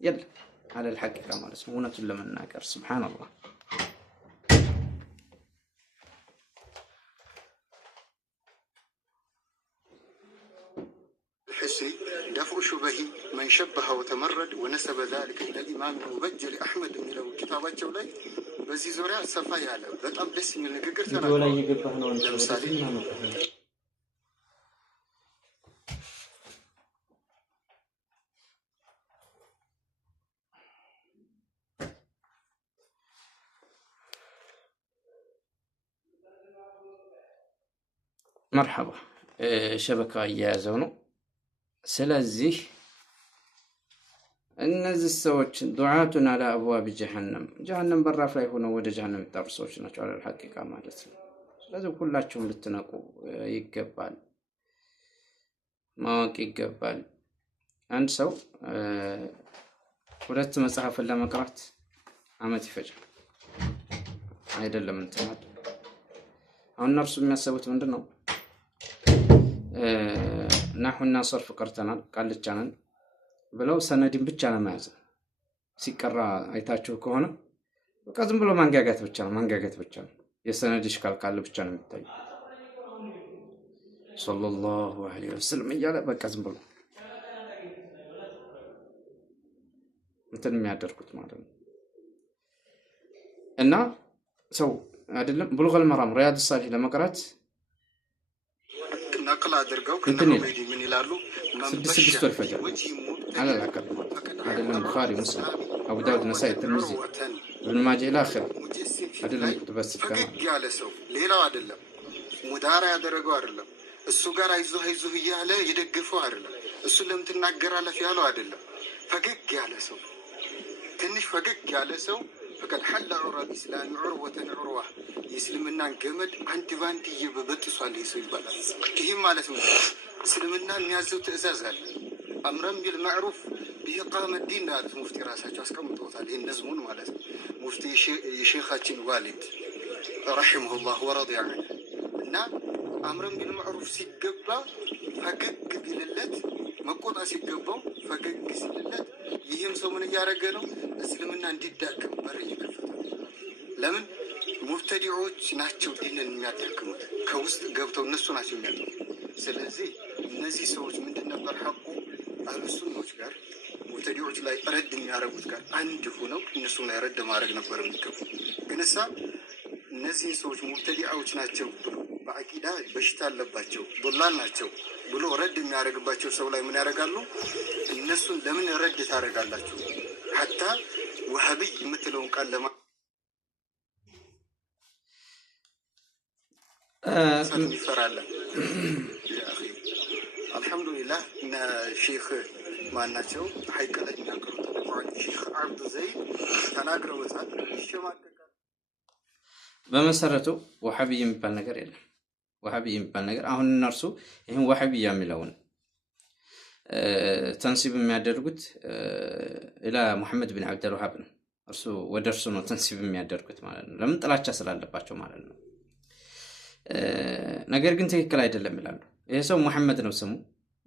የለ አለ الحقيقة ማለት ነው። እውነቱን ለመናገር ሱብሃንአላህ الحسي دفع شبهه من شبه وتمرد ونسب ذلك إلى الإمام المبجل أحمد من له كتاباته ላይ በዚህ ዙሪያ ሰፋ ያለ በጣም ደስ የሚል ንግግር ተናግሯል። ለምሳሌ መርሐባ ሸበካ እየያዘው ነው። ስለዚህ እነዚህ ሰዎች ዱዓቱን አላ አብዋብ ጀሃነም በራፍ ላይ ሆነው ወደ ጀሃነም የሚጠሩ ሰዎች ናቸው አለል ሐቂቃ ማለት ነው። ስለዚህ ሁላችሁም ልትነቁ ይገባል፣ ማወቅ ይገባል። አንድ ሰው 2 መጽሐፍን ለመቅራት አመት ይፈጃል አይደለም እንትን አይደል? አሁን እነርሱ የሚያስቡት ምንድን ነው? ናሁና ሰርፍ ቀርተናል ቃልቻንን ብለው ሰነድን ብቻ ለመያዝ ሲቀራ አይታችሁ ከሆነ በቃ ዝም ብሎ ማንጋጋት ብቻ ነው። የሰነድ ሽካል ካለ ብቻ ነው የሚታየው። ሰለላሁ ዐለይሂ ወሰለም እያለ በቃ ዝም ብሎ እንትን የሚያደርጉት ማለት ነው። እና ሰው አይደለም ብሉገል መራም ሪያድ ሳሊህ ለመቅራት ነቅል አድርገው ከነብዩ ምን ይላሉ? 6 ወር ይፈጃል على الأقل አይደለም ቡኻሪ፣ ሙስሊም፣ አቡ ዳውድ፣ ነሳኢ፣ ትርሚዚ፣ ኢብኑ ማጃ ኢላ አኺር አይደለም በስ ፈገግ ያለ ሰው ሌላው አይደለም ሙዳራ ያደረገው አይደለም እሱ ጋር አይዞህ እያለ የደገፈው አይደለም እሱ ለምን ትናገራለህ ያለው አይደለም። ፈገግ ያለ ሰው ትንሽ ፈገግ ያለ ሰው فقد حل عروة الإسلام عروة عروة የእስልምናን ገመድ አንድ ባንድ እየበጠሷል ይሰው ይባላል። ይሄም ማለት ነው እስልምናን የሚያዘው ትእዛዝ አለ። አምረን ቢልማዕሩፍ ቢኢቃመ ዲን ማለት ሙፍቲ ራሳቸው አስቀምጠውታል። ይሄን ነዝሙን ማለት ነው ሙፍቲ የሼኻችን ዋሊድ ረሂመሁላህ ወረዲያ ዐንሁ እና አምረን ቢልማዕሩፍ ሲገባ ፈገግ ቢልለት መቆጣ ሲገባው ፈገግ ሲልለት ይህም ሰው ምን እያደረገ ነው? እስልምና እንዲዳከም በር እየከፈተ ለምን? ሙብተዲዖች ናቸው ዲንን የሚያዳክሙት ከውስጥ ገብተው እነሱ ናቸው የሚያጠፉት። ስለዚህ እነዚህ ሰዎች ምንድን ነበር ሐቁ? አህሉሱናዎች ጋር ሙብተዲዖች ላይ ረድ የሚያደርጉት ጋር አንድ ሆነው እነሱ ላይ ረድ ማድረግ ነበር የሚገቡ። ግን እሳ እነዚህ ሰዎች ሙብተዲዖች ናቸው ብሎ በአቂዳ በሽታ አለባቸው ዶላል ናቸው ብሎ ረድ የሚያደርግባቸው ሰው ላይ ምን ያደርጋሉ? እነሱን ለምን ረድ ታደርጋላችሁ? ሐታ ወሃቢይ የምትለውን ቃል ለማ ይፈራለን። አልሐምዱሊላህ እና ሼክ ማናቸው ሐይቅ ላይ የሚናገሩት ሼክ አብዱ ዘይድ ተናግረውታል። ይሸማቀቃል። በመሰረቱ ወሃቢይ የሚባል ነገር የለም። ወሃቢይ የሚባል ነገር አሁን እነርሱ ይሄን ወሃቢያ የሚለውን ተንሲብ የሚያደርጉት ኢላ ሙሐመድ ብን አብዱል ወሃብ ነው። እርሱ ወደ እርሱ ነው ተንሲብ የሚያደርጉት ማለት ነው። ለምን? ጥላቻ ስላለባቸው ማለት ነው። ነገር ግን ትክክል አይደለም ይላሉ። ይሄ ሰው ሙሐመድ ነው ስሙ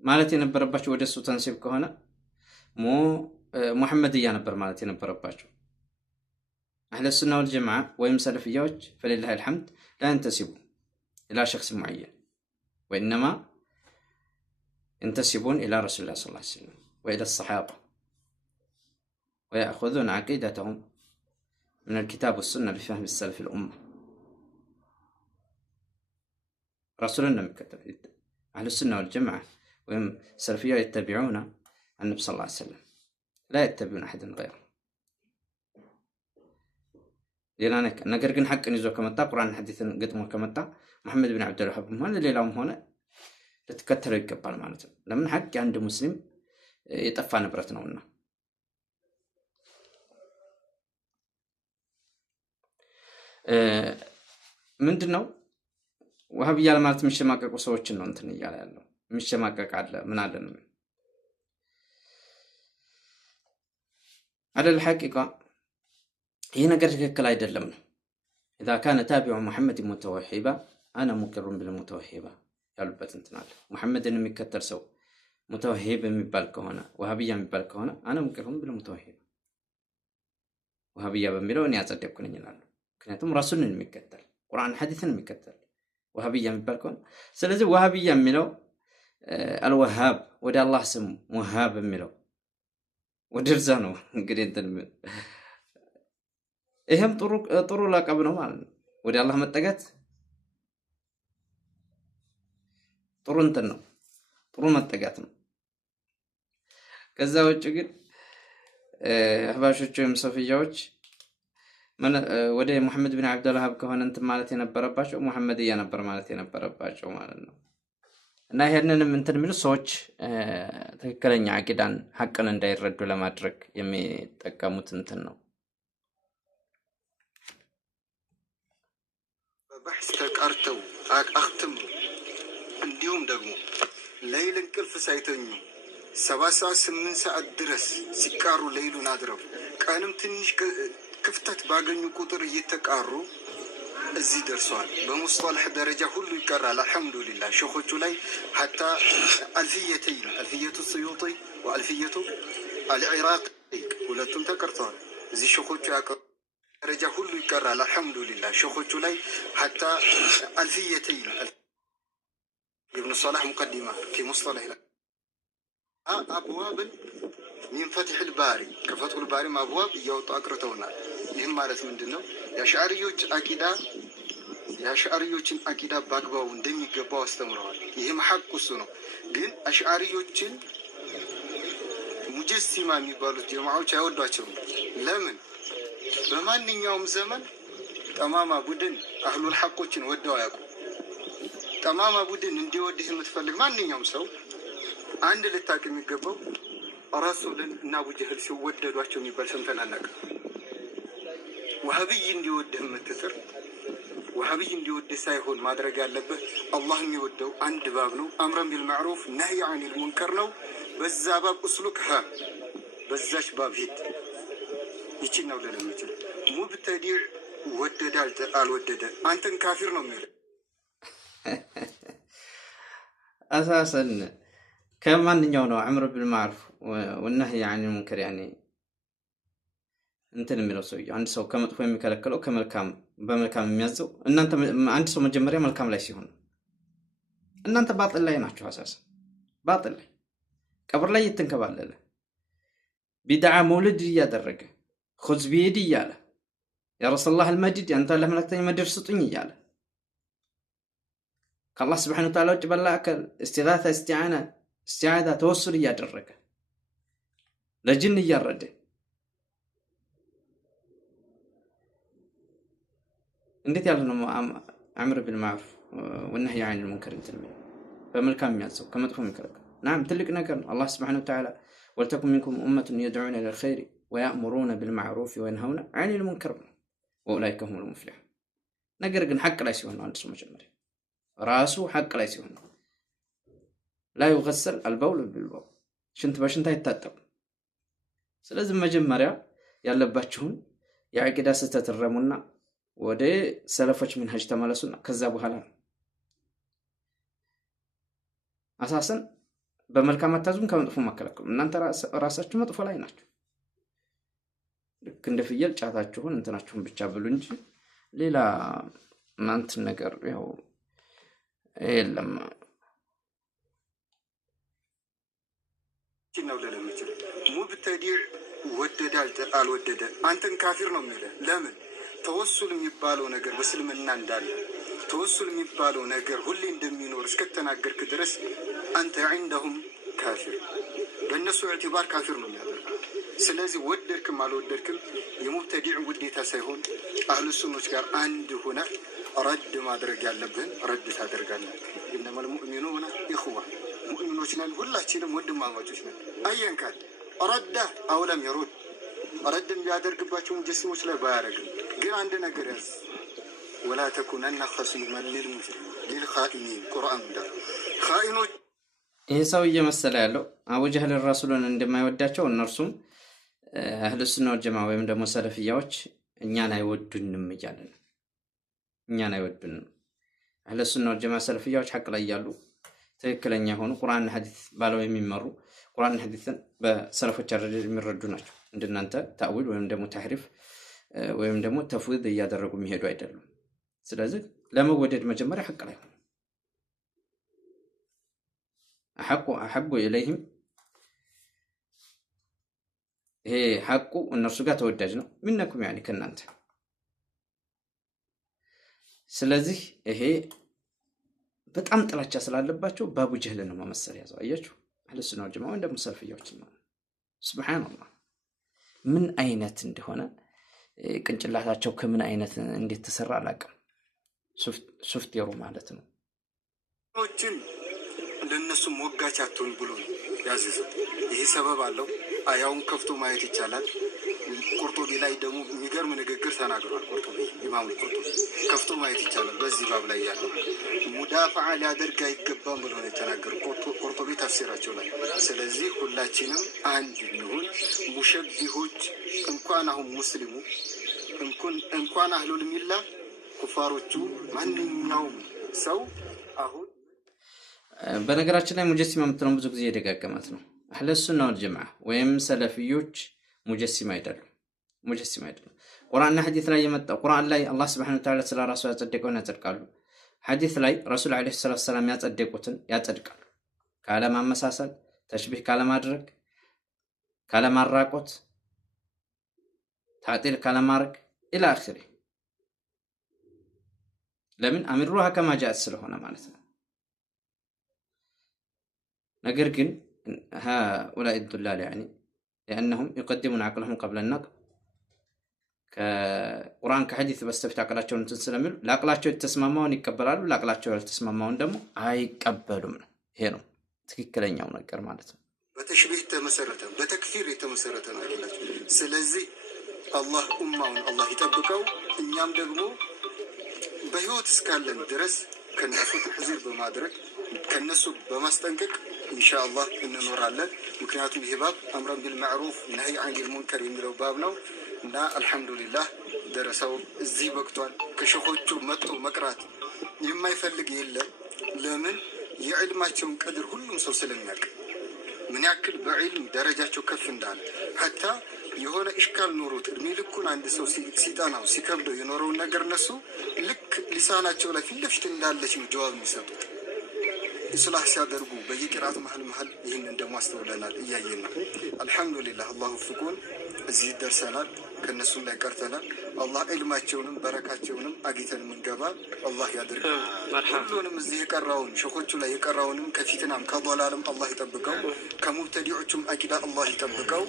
ማለት የነበረባቸው ወደ እሱ ተንሲብ ከሆነ ሙሐመድያ ነበር ማለት የነበረባቸው። አህለ ሱና ወል ጀማዓ ወይም ሰለፊያዎች ፈሊላሂ አልሐምድ ላ ينتسبوا إلى شخص معين وإنما ينتسبون إلى رسول الله صلى الله عليه وسلم وإلى الصحابة ويأخذون عقيدتهم من الكتاب والسنة بفهم السلف الأمة. رسولنا مكتب أهل السنة والجماعة وهم السلفية يتبعون النبي صلى الله عليه وسلم لا يتبعون أحد غيره. ሌላነክ ነገር ግን ሐቅን ይዞ ከመጣ ቁርአን ሐዲስን ገጥሞ ከመጣ መሐመድ ብን አብዱል ወሃብ ማለት ሌላውም ሆነ ልትከተለው ይገባል ማለት ነው። ለምን? ሐቅ አንድ ሙስሊም የጠፋ ንብረት ነውና። ምንድነው ወሃቢያ ማለት የሚሸማቀቁ ሰዎችን ነው እንትን እያለ ያለው። የሚሸማቀቅ አለ ምን አለ ነው አይደል? ሐቂቃ ይህ ነገር ትክክል አይደለም ነው። إذا كان تابع محمد متوحبا أنا مقر بالمتوحبا ያሉበት እንትን አለ። ሙሐመድን የሚከተል ሰው ሙተወሂብ የሚባል ከሆነ ወሃቢያ የሚባል ከሆነ أنا مقر بالمتوحبا ወሃቢያ በሚለው እኔ ያጸደቅኩ ነኝ ይላሉ። ምክንያቱም ራሱንን የሚከተል ቁርአን ሐዲስን የሚከተል ወሃቢያ የሚባል ከሆነ ስለዚህ ወሃቢያ የሚለው አልወሃብ ወደ አላህ ስም ወሃብ የሚለው ወደዛ ነው እንግዲህ እንትን ይሄም ጥሩ ለቀብ ነው ማለት ነው። ወደ አላህ መጠጋት ጥሩ እንትን ነው፣ ጥሩ መጠጋት ነው። ከዛ ውጭ ግን አህባሾች ወይም ሶፊያዎች ወደ ሙሐመድ ብን አብዱልዋሃብ ከሆነ እንትን ማለት የነበረባቸው ሙሐመድያ ነበር ማለት የነበረባቸው ማለት ነው። እና ይሄንንም እንትን የሚሉ ሰዎች ትክክለኛ አቂዳን ሐቅን እንዳይረዱ ለማድረግ የሚጠቀሙት እንትን ነው። በባህስ ተቃርተው አክትም እንዲሁም ደግሞ ሌሊት እንቅልፍ ሳይተኙ 7 ሰዓት 8 ሰዓት ድረስ ሲቃሩ ሌሊቱን አድረው ቀንም ትንሽ ክፍተት ባገኙ ቁጥር እየተቃሩ እዚህ ደርሰዋል። በሙስጠላህ ደረጃ ሁሉ ይቀራል። አልሐምዱሊላህ ሸኾቹ ላይ ሐታ አልፊየቱ ስዩጢ ወአልፊየቱ አልኢራቂ ሁለቱም ተቀርተዋል። እዚህ ሸኾቹ ደረጃ ሁሉ ይቀራል። አልሐምዱሊላህ ሸኾቹ ላይ ሐታ አልፊየተይን ኢብኑ ሶላህ ሙቀዲማ ፊ ሙስጠላህ አብዋብን ሚን ፈትሒል ባሪ ከፈትሑል ባሪ አብዋብ እያወጡ አቅርተውናል። ይህም ማለት ምንድን ነው? የአሽዓሪዮችን አቂዳ በአግባቡ እንደሚገባው አስተምረዋል። ይህም ሐቅ እሱ ነው። ግን አሽዓሪዮችን ሙጀሲማ የሚባሉት ጀማዓዎች አይወዷቸውም። ለምን? በማንኛውም ዘመን ጠማማ ቡድን አህሉል ሐቆችን ወደው አያውቁም። ጠማማ ቡድን እንዲወድህ የምትፈልግ ማንኛውም ሰው አንድ ልታቅ የሚገባው ረሱልን እና አቡ ጀህል ሲወደዷቸው የሚባል ሰምተን አናውቅም። ወሃብይ እንዲወድህ የምትጥር ወሃብይ እንዲወድህ ሳይሆን ማድረግ ያለብህ አላህ የሚወደው አንድ ባብ ነው። አምረን ቢልማዕሩፍ ነህይ አኒል ሙንከር ነው። በዛ ባብ እስሉክ በዛች ባብ ሂድ። ይቺን ነው ልል የምችል። ሙብተዲዕ ወደደ አልወደደ አንተን ካፊር ነው የሚል አሳሰን ከማንኛው ነው አምር ቢልማዕሩፍ ወነህይ አኒል ሙንከር ያኔ እንትን የሚለው ሰውዬው አንድ ሰው ከመጥፎ የሚከለክለው ከመልካም በመልካም የሚያዘው እናንተ አንድ ሰው መጀመሪያ መልካም ላይ ሲሆን እናንተ ባጥል ላይ ናችሁ። አሳሰን ባጥል ላይ ቀብር ላይ እየተንከባለለ ቢድዓ መውሊድ እያደረገ ኹዝ ቢየዲ እያለ ያ ረሱላህ አልመዲድ አንተ አላህ መላእክተኛ መድር ስጡኝ እያለ ከአላህ ስብሐነሁ ወተዓላ ውጭ በላ አከል እስቲጋታ እስቲዓዛ ተወሱል እያደረገ ለጅን እያረደ እንዴት ያለ ነው አምር ቢልማዕሩፍ ወነህይ አኒል ሙንከር እንትን በመልካም የሚያዘው ከመጥፎ የሚከለክለው ናም ትልቅ ነገር ነው። አላህ ስብሐነሁ ወተዓላ ወልተኩም ሚንኩም ኡመቱን የድዑነ ኢለል ኸይሪ ወያእሙሩነ ቢልማዕሩፍ ወየንሀውነ አኒል ሙንከር ወኡላኢከ ሁሙል ሙፍሊሑን። ነገር ግን ሐቅ ላይ ሲሆን ነው አንድ ሰው መጀመሪያ ራሱ ሐቅ ላይ ሲሆን ነው። ላ ዩገሰል አልበውል ቢልበውል ሽንት በሽንት አይታጠብም። ስለዚህ መጀመሪያ ያለባችሁን የዐቂዳ ስህተት እረሙና ወደ ሰለፎች መንሀጅ ተመለሱና ከዛ በኋላ አሳሰን በመልካም አታዙም ከመጥፎ ማከለከሉ። እናንተ ራሳችሁ መጥፎ ላይ ናችሁ። ልክ እንደ ፍየል ጫታችሁን እንትናችሁን ብቻ ብሉ እንጂ ሌላ እናንተ ነገር ያው የለም ነው ለለምችል ሙብተዲዕ ወደደ አልወደደ አንተን ካፊር ነው የሚለው። ለምን? ተወሱል የሚባለው ነገር በእስልምና እንዳለ ተወሱል የሚባለው ነገር ሁሌ እንደሚኖር እስከተናገርክ ድረስ አንተ ዐንደሁም ካፊር፣ በእነሱ ኢዕቲባር ካፊር ነው የሚያደርገው። ስለዚህ ወደድክም አልወደድክም የሙብተዲዕ ውዴታ ሳይሆን አህሉ ሱኖች ጋር አንድ ሆነ ረድ ማድረግ ያለብህን ረድ ታደርጋለህ። ኢነመል ሙእሚኑነ ኢኽዋ ሙእሚኖች ነን፣ ሁላችንም ወንድማማቾች ነን። አየንካል ረዳ አውለም የሩድ ረድን ቢያደርግባቸውን ጀስሞች ላይ ባያደርግም ግን አንድ ነገር ያዝ ወላ ተኩነና ኸሲመን ሊልኻኢኒን ቁርአን እንዳ ኻኢኖች ይህ ሰው እየመሰለ ያለው አቡ ጀህል ረሱሉን እንደማይወዳቸው እነርሱም አህሉ ሱና ወልጀማ ወይም ደግሞ ሰለፍያዎች እኛን አይወዱንም እያለ ነው። እኛን አይወዱንም። አህሉ ሱና ወልጀማ ሰለፍያዎች ሐቅ ላይ ያሉ ትክክለኛ የሆኑ ቁርአንና ሐዲስ ባለው የሚመሩ ቁርአንና ሐዲስን በሰለፎች አረዳድ የሚረዱ ናቸው። እንደናንተ ታዊል ወይም ደግሞ ተሕሪፍ ወይም ደግሞ ተፍዊድ እያደረጉ የሚሄዱ አይደሉም። ስለዚህ ለመወደድ መጀመሪያ ሐቅ ላይ ሆነ አሐቡ ኢለይሂም ይሄ ሐቁ እነርሱ ጋር ተወዳጅ ነው ሚነኩም ያኒ ከእናንተ። ስለዚህ ይሄ በጣም ጥላቻ ስላለባቸው በአቡ ጀህል ነው መመሰል ያዘው። አያችሁ አህሉ ሱና ወል ጀማዓ እንደም ሰልፍያዎች ነው። ሱብሃንአላህ ምን አይነት እንደሆነ ቅንጭላታቸው ከምን አይነት እንዴት ተሰራ አላውቅም። ሶፍትዌሩ ማለት ነው። ለነሱ ሞጋች አትሁን ብሎ ያዘዘው። ይሄ ሰበብ አለው። አያውን ከፍቶ ማየት ይቻላል። ቁርጡቢ ላይ ደግሞ የሚገርም ንግግር ተናግሯል። ቁርጡቢ ኢማሙ ቁርጡቢ ከፍቶ ማየት ይቻላል። በዚህ ባብ ላይ ያለው ሙዳፋዓ ሊያደርግ አይገባም ብሎ ነው የተናገሩ ቁርጡቢ ተፍሲራቸው ላይ። ስለዚህ ሁላችንም አንድ እንሁን። ሙሸቢሆች እንኳን አሁን ሙስሊሙ እንኳን አህሉል ሚላ ኩፋሮቹ ማንኛውም ሰው አሁን በነገራችን ላይ ሙጀሲማ የምትለው ብዙ ጊዜ የደጋገማት ነው። አህለ ሱና ወል ጀማዓ ወይም ሰለፊዮች ሙጀሲማ አይደሉም። ቁርአንና ሐዲስ ላይ የመጣው ቁርአን ላይ አላህ Subhanahu Wa Ta'ala ስለ ራሱ ያጸደቀውን ያጸድቃሉ። ሐዲስ ላይ ረሱል አለይሂ ሰላቱ ሰላም ያጸደቁትን ያጸድቃሉ። ካለማመሳሰል፣ ተሽቢህ ካለማድረግ፣ ካለማራቆት፣ ታዕጢል ካለማድረግ ኢላ አኺሪ። ለምን አሚሩሃ ከማ ጃአት ስለሆነ ማለት ነው። ነገር ግን هؤلاء الضلال يعني لأنهم يقدمون عقلهم قبل النقل ከቁርአን ከሐዲስ በስተፊት አቅላቸውን እንትን ስለሚሉ ለአቅላቸው የተስማማውን ይቀበላሉ፣ ለአቅላቸው ያልተስማማውን ደግሞ አይቀበሉም ነው። ይሄ ነው ትክክለኛው ነገር ማለት ነው። በተሽቢህ የተመሰረተ በተክፊር የተመሰረተ ነው አይደላችሁ። ስለዚህ አላህ ኡማውን አላህ ይጠብቀው። እኛም ደግሞ በህይወት እስካለን ድረስ ከነሱ ተሕዚር በማድረግ ከነሱ በማስጠንቀቅ ኢንሻአላህ እንኖራለን። ምክንያቱም ይሄ ባብ አምረን ቢልማዕሩፍ ነህይ ዐኒል ሙንከር የሚለው ባብ ነው እና አልሐምዱሊላህ ደረሰው እዚህ በቅቷል። ከሸኾቹ መጥቶ መቅራት የማይፈልግ የለም። ለምን? የዕልማቸውን ቀድር ሁሉም ሰው ስለሚያውቅ ምን ያክል በዕልም ደረጃቸው ከፍ እንዳለ ሐታ የሆነ ኢሽካል ኖሮት እድሜ ልኩን አንድ ሰው ሲጠናው ሲከብደው የኖረውን ነገር እነሱ ልክ ሊሳናቸው ላይ ፊት ለፊት እንዳለች ነው ጀዋብ የሚሰጡት። ኢስላህ ሲያደርጉ በየቂራት መሀል ይህንን ደግሞ አስተውለናል፣ እያየን ነው። አልሐምዱሊላህ አላሁ ፍቁን እዚህ ደርሰናል። ከነሱም ላይ ቀርተናል። አላህ ዕልማቸውንም በረካቸውንም አግኝተን የምንገባ አላህ ያድርገን። ሁሉንም እዚህ የቀራውን ሸኾቹ ላይ የቀራውንም ከፊትናም ከضላልም አላህ ይጠብቀው፣ ከሙብተዲዖቹም አቂዳ አላህ ይጠብቀው።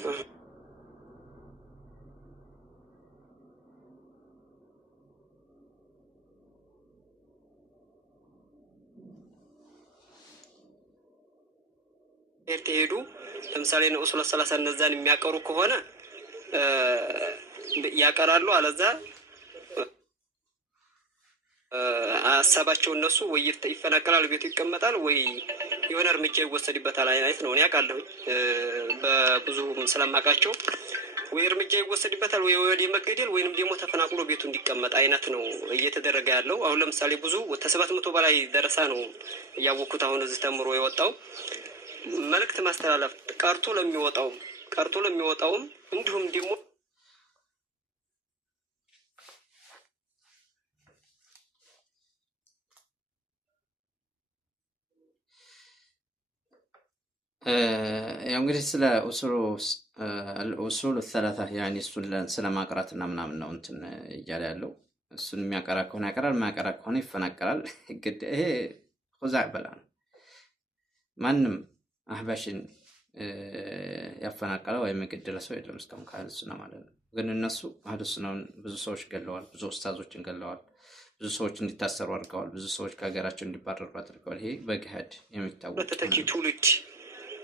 ሄዱ ለምሳሌ ነው ኡሱል 30 እነዛን የሚያቀሩ ከሆነ ያቀራሉ። አለዛ ሀሳባቸው እነሱ ወይ ይፈናቀላል፣ ቤቱ ይቀመጣል፣ ወይ የሆነ እርምጃ ይወሰድበታል አይነት ነው። እኔ አውቃለሁ በብዙ ስለማውቃቸው ወይ እርምጃ ይወሰድበታል፣ ወይ ወደ መገደል ወይንም ደግሞ ተፈናቅሎ ቤቱ እንዲቀመጥ አይነት ነው እየተደረገ ያለው። አሁን ለምሳሌ ብዙ ከ700 በላይ ደረሳ ነው እያወኩት አሁን እዚህ ተምሮ የወጣው መልእክት ማስተላለፍ ቀርቶ ለሚወጣውም እንዲሁም ደግሞ ያው እንግዲህ ስለ ኡሱል ሰላሳ ያኒ እሱን ስለማቅራትና ምናምን ነው እንትን እያለ ያለው። እሱን የሚያቀራ ከሆነ ያቀራል፣ የማያቀራ ከሆነ ይፈናቀላል። ግድ ይሄ ኹዛዕ በላ ነው። ማንም አህባሽን ያፈናቀለ ወይም የገደለ ሰው የለም እስካሁን ከአህሉ ሱና ማለት ነው። ግን እነሱ አህሉ ሱናውን ብዙ ሰዎች ገለዋል፣ ብዙ ኡስታዞችን ገለዋል፣ ብዙ ሰዎች እንዲታሰሩ አድርገዋል፣ ብዙ ሰዎች ከሀገራቸው እንዲባረሩ አድርገዋል። ይሄ በገሃድ የሚታወቅ ተተኪ ትውልድ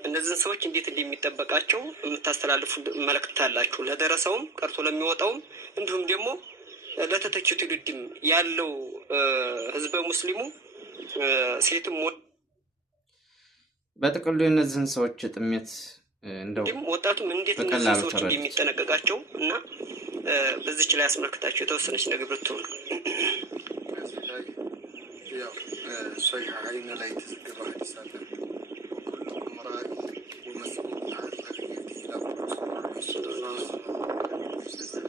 እነዚህን ሰዎች እንዴት እንደሚጠበቃቸው የምታስተላልፉ መልእክት አላችሁ፣ ለደረሰውም ቀርቶ ለሚወጣውም እንዲሁም ደግሞ ለተተኪ ትውልድም ያለው ህዝበ ሙስሊሙ ሴትም በጥቅሉ የእነዚህን ሰዎች ጥሜት እንደው ወጣቱም እንዴት እነዚህን ሰዎች እንደሚጠነቀቃቸው እና በዚች ላይ አስመልክታቸው የተወሰነች ነገር ብትሆን ያው ሶሒሐይን ላይ የተዘገበ ሐዲስ አለ። ወኩሉኩም ራኢ ወመስኡሉን ዐን ረዕየቲሂ ይላል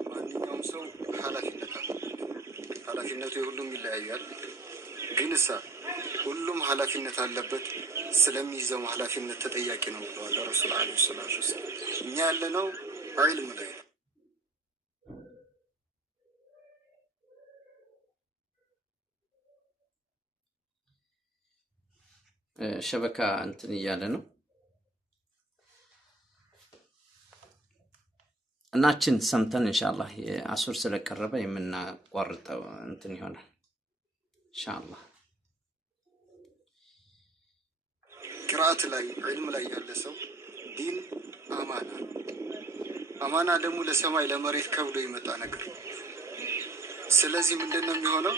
ማንኛውም ሰው ኃላፊነት አለ። ኃላፊነቱ የሁሉም ይለያያል። ግን ሁሉም ኃላፊነት አለበት። ስለሚይዘው ኃላፊነት ተጠያቂ ነው ብለዋል ረሱል አለይሂ ሰላቱ ወሰላም። እኛ ያለነው ዒልም ላይ ነው። ሸበካ እንትን እያለ ነው እናችን ሰምተን ኢንሻአላህ አሱር ስለቀረበ የምናቋርጠው እንትን ይሆናል ኢንሻአላህ። ቅራአት ላይ ዒልም ላይ ያለ ሰው ዲን አማና ደግሞ ለሰማይ ለመሬት ከብዶ የመጣ ነገር። ስለዚህ ምንድነው የሚሆነው?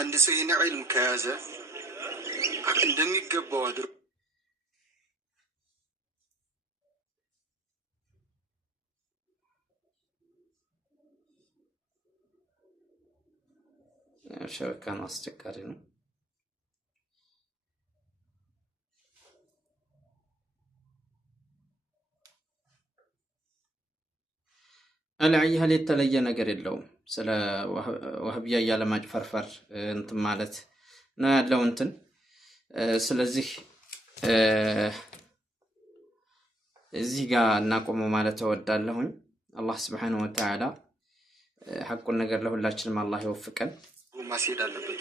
አንድ ሰው ይህን ዒልም ከያዘ እንደሚገባው አድርጎ ሸበካን አስቸጋሪ ነው። አልዓይሃል የተለየ ነገር የለውም። ስለ ወህብያ ያለማጭፈርፈር እንትን ማለት ነው ያለው እንትን። ስለዚህ እዚህ ጋር እናቆመው ማለት እወዳለሁኝ። አላህ ስብሓነሁ ወተዓላ ሐቁን ነገር ለሁላችንም አላህ ይወፍቀን። ማስሄድ አለበት።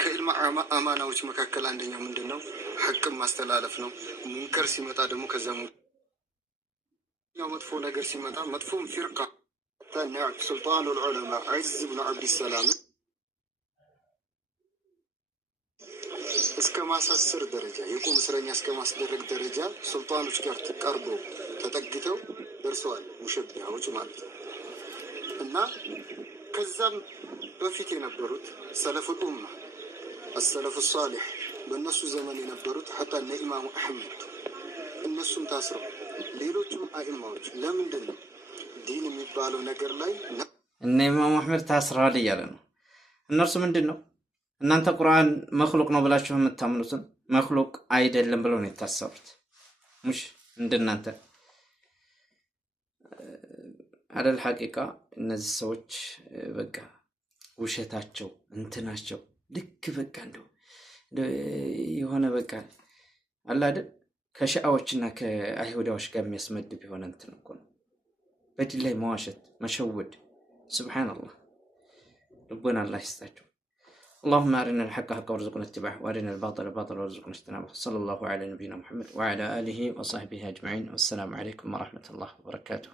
ከዕልም አማናዎች መካከል አንደኛው ምንድነው? ሐቅን ማስተላለፍ ነው። ሙንከር ሲመጣ ደግሞ ከዛ መጥፎ ነገር ሲመጣ መጥፎም ፊርቃ ተናዕ ሱልጣኑል ዑለማ ዐዝ ብኑ ዐብድሰላም እስከ ማሳሰር ደረጃ የቁም እስረኛ እስከ ማስደረግ ደረጃ ሱልጣኖች ጋር ተቀርበው ተጠግተው ደርሰዋል። ሙሸቢሃዎች ማለት ነው። እና ከዛም በፊት የነበሩት ሰለፉል ኡማ አሰለፉ ሷሊህ በእነሱ ዘመን የነበሩት ሐታ እነ ኢማሙ አሕመድ እነሱም ታስረው ሌሎቹም አኢማዎች ለምንድን ነው ዲን የሚባለው ነገር ላይ እነ ኢማሙ አሕመድ ታስረዋል እያለ ነው። እነርሱ ምንድን ነው እናንተ ቁርአን መክሉቅ ነው ብላችሁ የምታምኑትን መክሉቅ አይደለም ብለው ነው የታሰሩት። ሙሽ እንደናንተ አለል ሐቂቃ እነዚህ ሰዎች በቃ ውሸታቸው እንትናቸው ልክ በቃ እንደው የሆነ በቃ አለ አይደል ከሻአዎችና ከአይሁዳዎች ጋር የሚያስመድብ የሆነ እንትን እኮ ነው። በዲን ላይ መዋሸት መሸወድ ሱብሃንአላህ። ልቦና አላህ ይስጣቸው። اللهم أرنا الحق حقا وارزقنا اتباعه وأرنا الباطل باطلا وارزقنا اجتنابه. صلى الله على نبينا محمد وعلى آله وصحبه أجمعين والسلام عليكم ورحمة الله وبركاته.